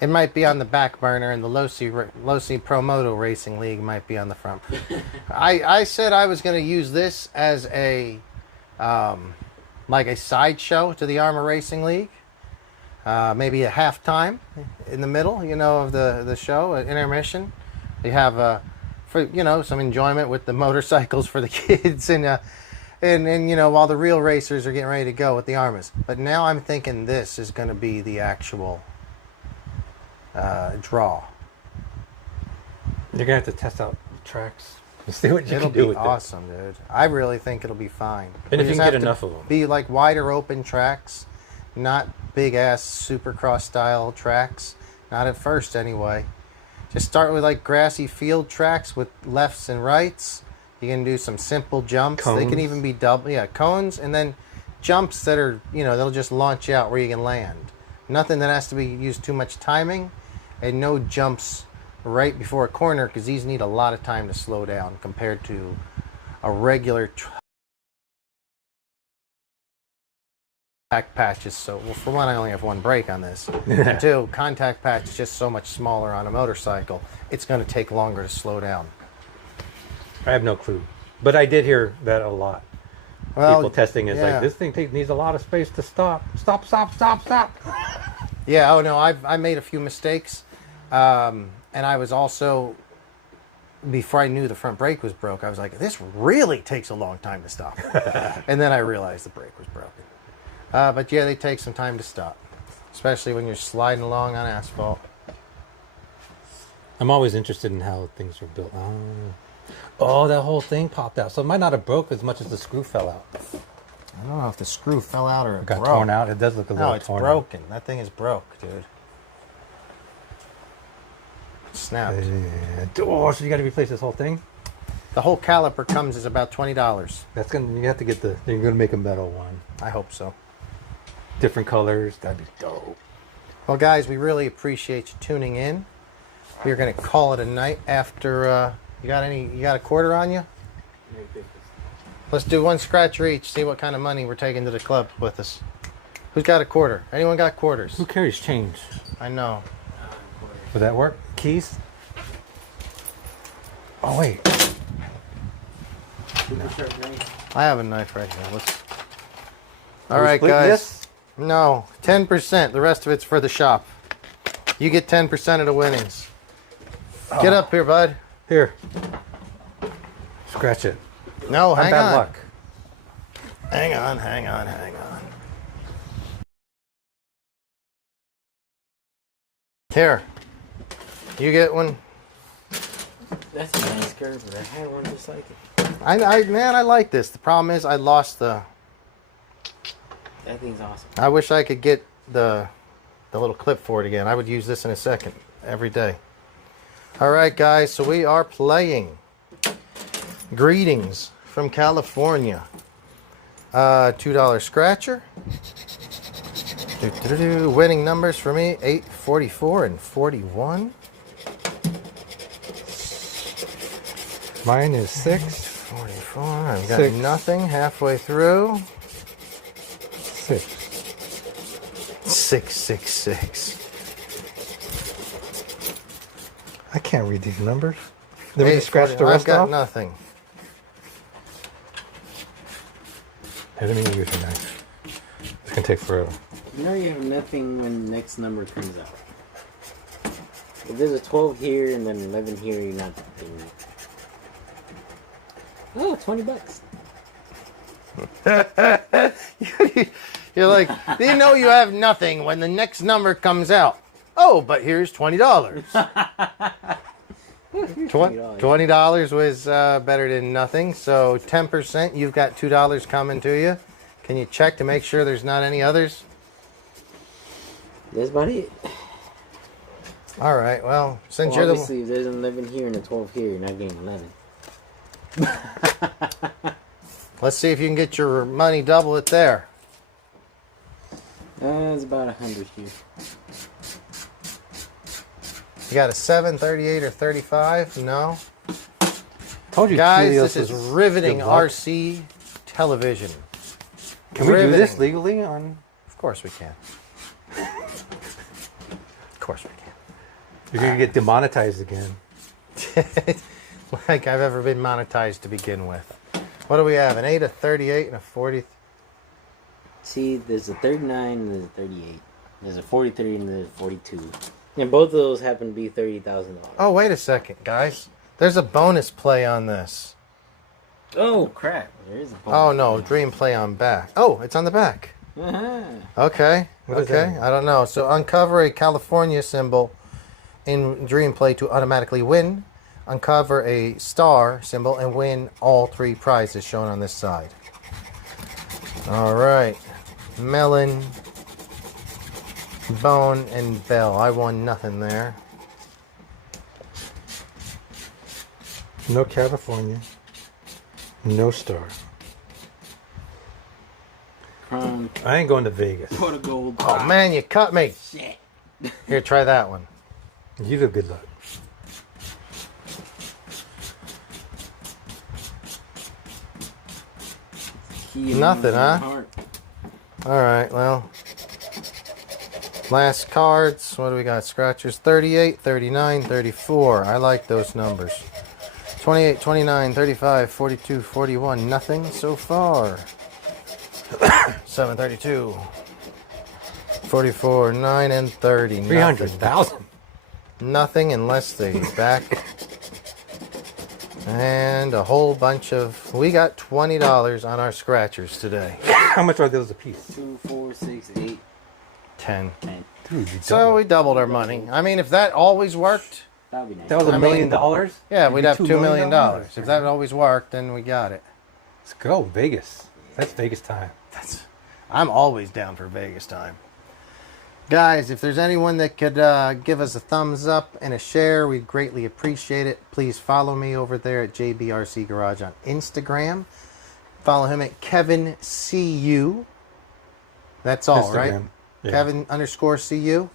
it might be on the back burner, and the LOSI Promoto Racing League might be on the front. I said I was gonna use this as a like a sideshow to the Armor Racing League. Maybe a halftime in the middle, of the show, an intermission. You have for some enjoyment with the motorcycles for the kids, and while the real racers are getting ready to go with the Armas. But now I'm thinking this is going to be the actual draw. You're gonna have to test out the tracks. See what you It'll can do be with awesome, dude. I really think it'll be fine. And if you just can get have to enough of them. be like wider open tracks, not big ass supercross style tracks. Not at first, anyway. Just start with like grassy field tracks with lefts and rights. You can do some simple jumps. Cones. They can even be double, cones, and then jumps that are, they'll just launch you out where you can land. Nothing that has to be used too much timing, and no jumps right before a corner, because these need a lot of time to slow down compared to a regular contact patch. Is so, well, for one, I only have one brake on this. And two, contact patch is just so much smaller on a motorcycle. It's going to take longer to slow down. I have no clue, but I did hear that a lot. Well, people testing is like, this thing needs a lot of space to stop. Stop. Yeah, oh no, I made a few mistakes. And I was also, before I knew the front brake was broke, I was like, this really takes a long time to stop. And then I realized the brake was broken. But yeah, they take some time to stop, especially when you're sliding along on asphalt. I'm always interested in how things are built. Oh, that whole thing popped out. So it might not have broke as much as the screw fell out. I don't know if the screw fell out or it got broke. Torn out. It does look a little No, it's torn broken. That thing is broke, dude. It snapped. Oh, so you got to replace this whole thing? The whole caliper comes as about $20. That's gonna. You have to get you're gonna make a metal one. I hope so. Different colors. That'd be dope. Well, guys, we really appreciate you tuning in. We're gonna call it a night after. You got a quarter on you? Let's do one scratcher each. See what kind of money we're taking to the club with us. Who's got a quarter? Anyone got quarters? Who carries change? I know. Would that work? Keys? Oh wait. No. I have a knife right here. Let's. All we right, split guys. this? No, 10%. The rest of it's for the shop. You get 10% of the winnings. Get up here, bud. Here. Scratch it. No, hang bad on. luck. Hang on. Here. You get one. That's a nice curve, but I had one just like it. I like this. The problem is I lost the. That thing's awesome. I wish I could get the little clip for it again. I would use this in a second every day. All right, guys. So we are playing. Greetings from California. $2 scratcher. Winning numbers for me: 8, 44, and 41. Mine is 6. 44. I've got 6. nothing halfway through. 6. 666. I can't read these numbers. Then we scratch the rest I've got off? nothing. Hey, let me use your knife. It's gonna take forever. You know you have nothing when the next number comes out. If there's a 12 here and then 11 here, you're not doing it. Oh, $20. You're like, you know you have nothing when the next number comes out. Oh, but here's $20. $20 was better than nothing. So 10%, you've got $2 coming to you. Can you check to make sure there's not any others? That's about it. All right. Well, since Well, you're obviously, if there's an 11 here and a 12 here, you're not getting 11. let's see if you can get your money double it there. It's about 100 here. You got a 7, 38, or 35? No. Told you, Guys, Chelios this is riveting good luck. RC television. Can we do this Riveting. legally on? Of course we can. Of course we can. You're gonna get demonetized again. Like I've ever been monetized to begin with. What do we have? An 8, a 38, and a 40. See, there's a 39 and there's a 38. There's a 43 and there's a 42. And both of those happen to be $30,000. Oh, wait a second, guys. There's a bonus play on this. Oh, crap. There is a bonus. Oh, no. Dream play on back. Oh, it's on the back. Uh-huh. Okay. What does that mean? I don't know. So uncover a California symbol in Dream Play to automatically win. Uncover a star symbol and win all 3 prizes shown on this side. All right. Melon, Bone, and Bell. I won nothing there. No California. No Star. Crown. I ain't going to Vegas. Pot of gold. Oh man, you cut me. Shit. Here, try that one. You have good luck. Nothing, huh? All right, well. Last cards. What do we got? Scratchers 38, 39, 34. I like those numbers. 28, 29, 35, 42, 41. Nothing so far. 732. 44, 9, and 30. Nothing. 300,000. Nothing unless they back. And a whole bunch of... We got $20 on our scratchers today. How much are those a piece? 2, 4, 6, 8, 10. 10. Dude, you So doubled. we doubled our money. I mean, if that always worked, That'd be nice. That was I $1 mean, million? yeah, It'd we'd be have $2 $2 million. If that always worked, then we got it. Let's go, Vegas. That's Vegas time. I'm always down for Vegas time. Guys, if there's anyone that could give us a thumbs up and a share, we'd greatly appreciate it. Please follow me over there at JBRC Garage on Instagram. Follow him at Kevin CU. That's all, right? Instagram. Yeah. Kevin _CU.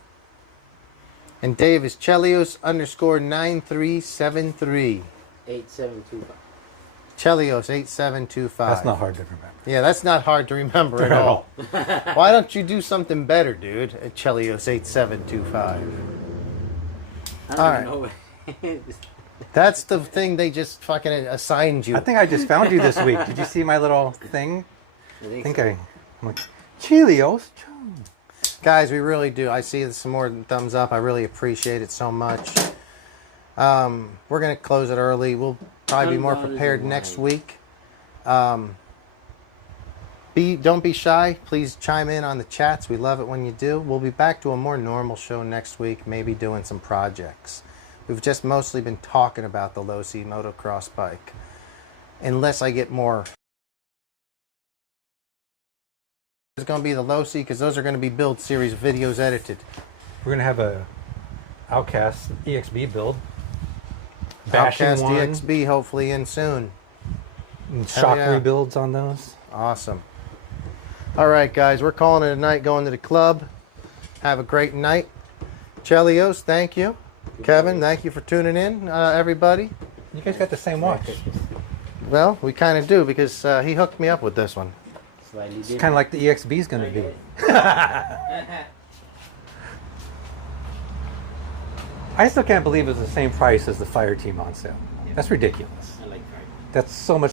And Dave is Chelios _9373. 8725. Chelios 8725. That's not hard to remember. Yeah, that's not hard to remember at all. Why don't you do something better, dude? At Chelios 8725. I All don't know. That's the thing they just fucking assigned you. I think I just found you this week. Did you see my little thing? I I'm so. like, Chelios. Guys, we really do. I see some more thumbs up. I really appreciate it so much. We're going to close it early. We'll probably be more prepared next week. Don't be shy. Please chime in on the chats. We love it when you do. We'll be back to a more normal show next week, maybe doing some projects. We've just mostly been talking about the LOSI motocross bike. Unless I get more. It's going to be the LOSI because those are going to be build series videos edited. We're going to have a Outcast EXB build. Bashing Outcast one. DXB hopefully in soon. And shock yeah. rebuilds on those. Awesome. All right, guys, we're calling it a night going to the club. Have a great night. Chelios, thank you. Kevin, thank you for tuning in, everybody. You guys got the same watch. Well, we kind of do because he hooked me up with this one. Slightly It's different. kind of like the EXB is going to be. I still can't believe it's the same price as the Fire Team on sale. That's ridiculous. I like Friday. That's so much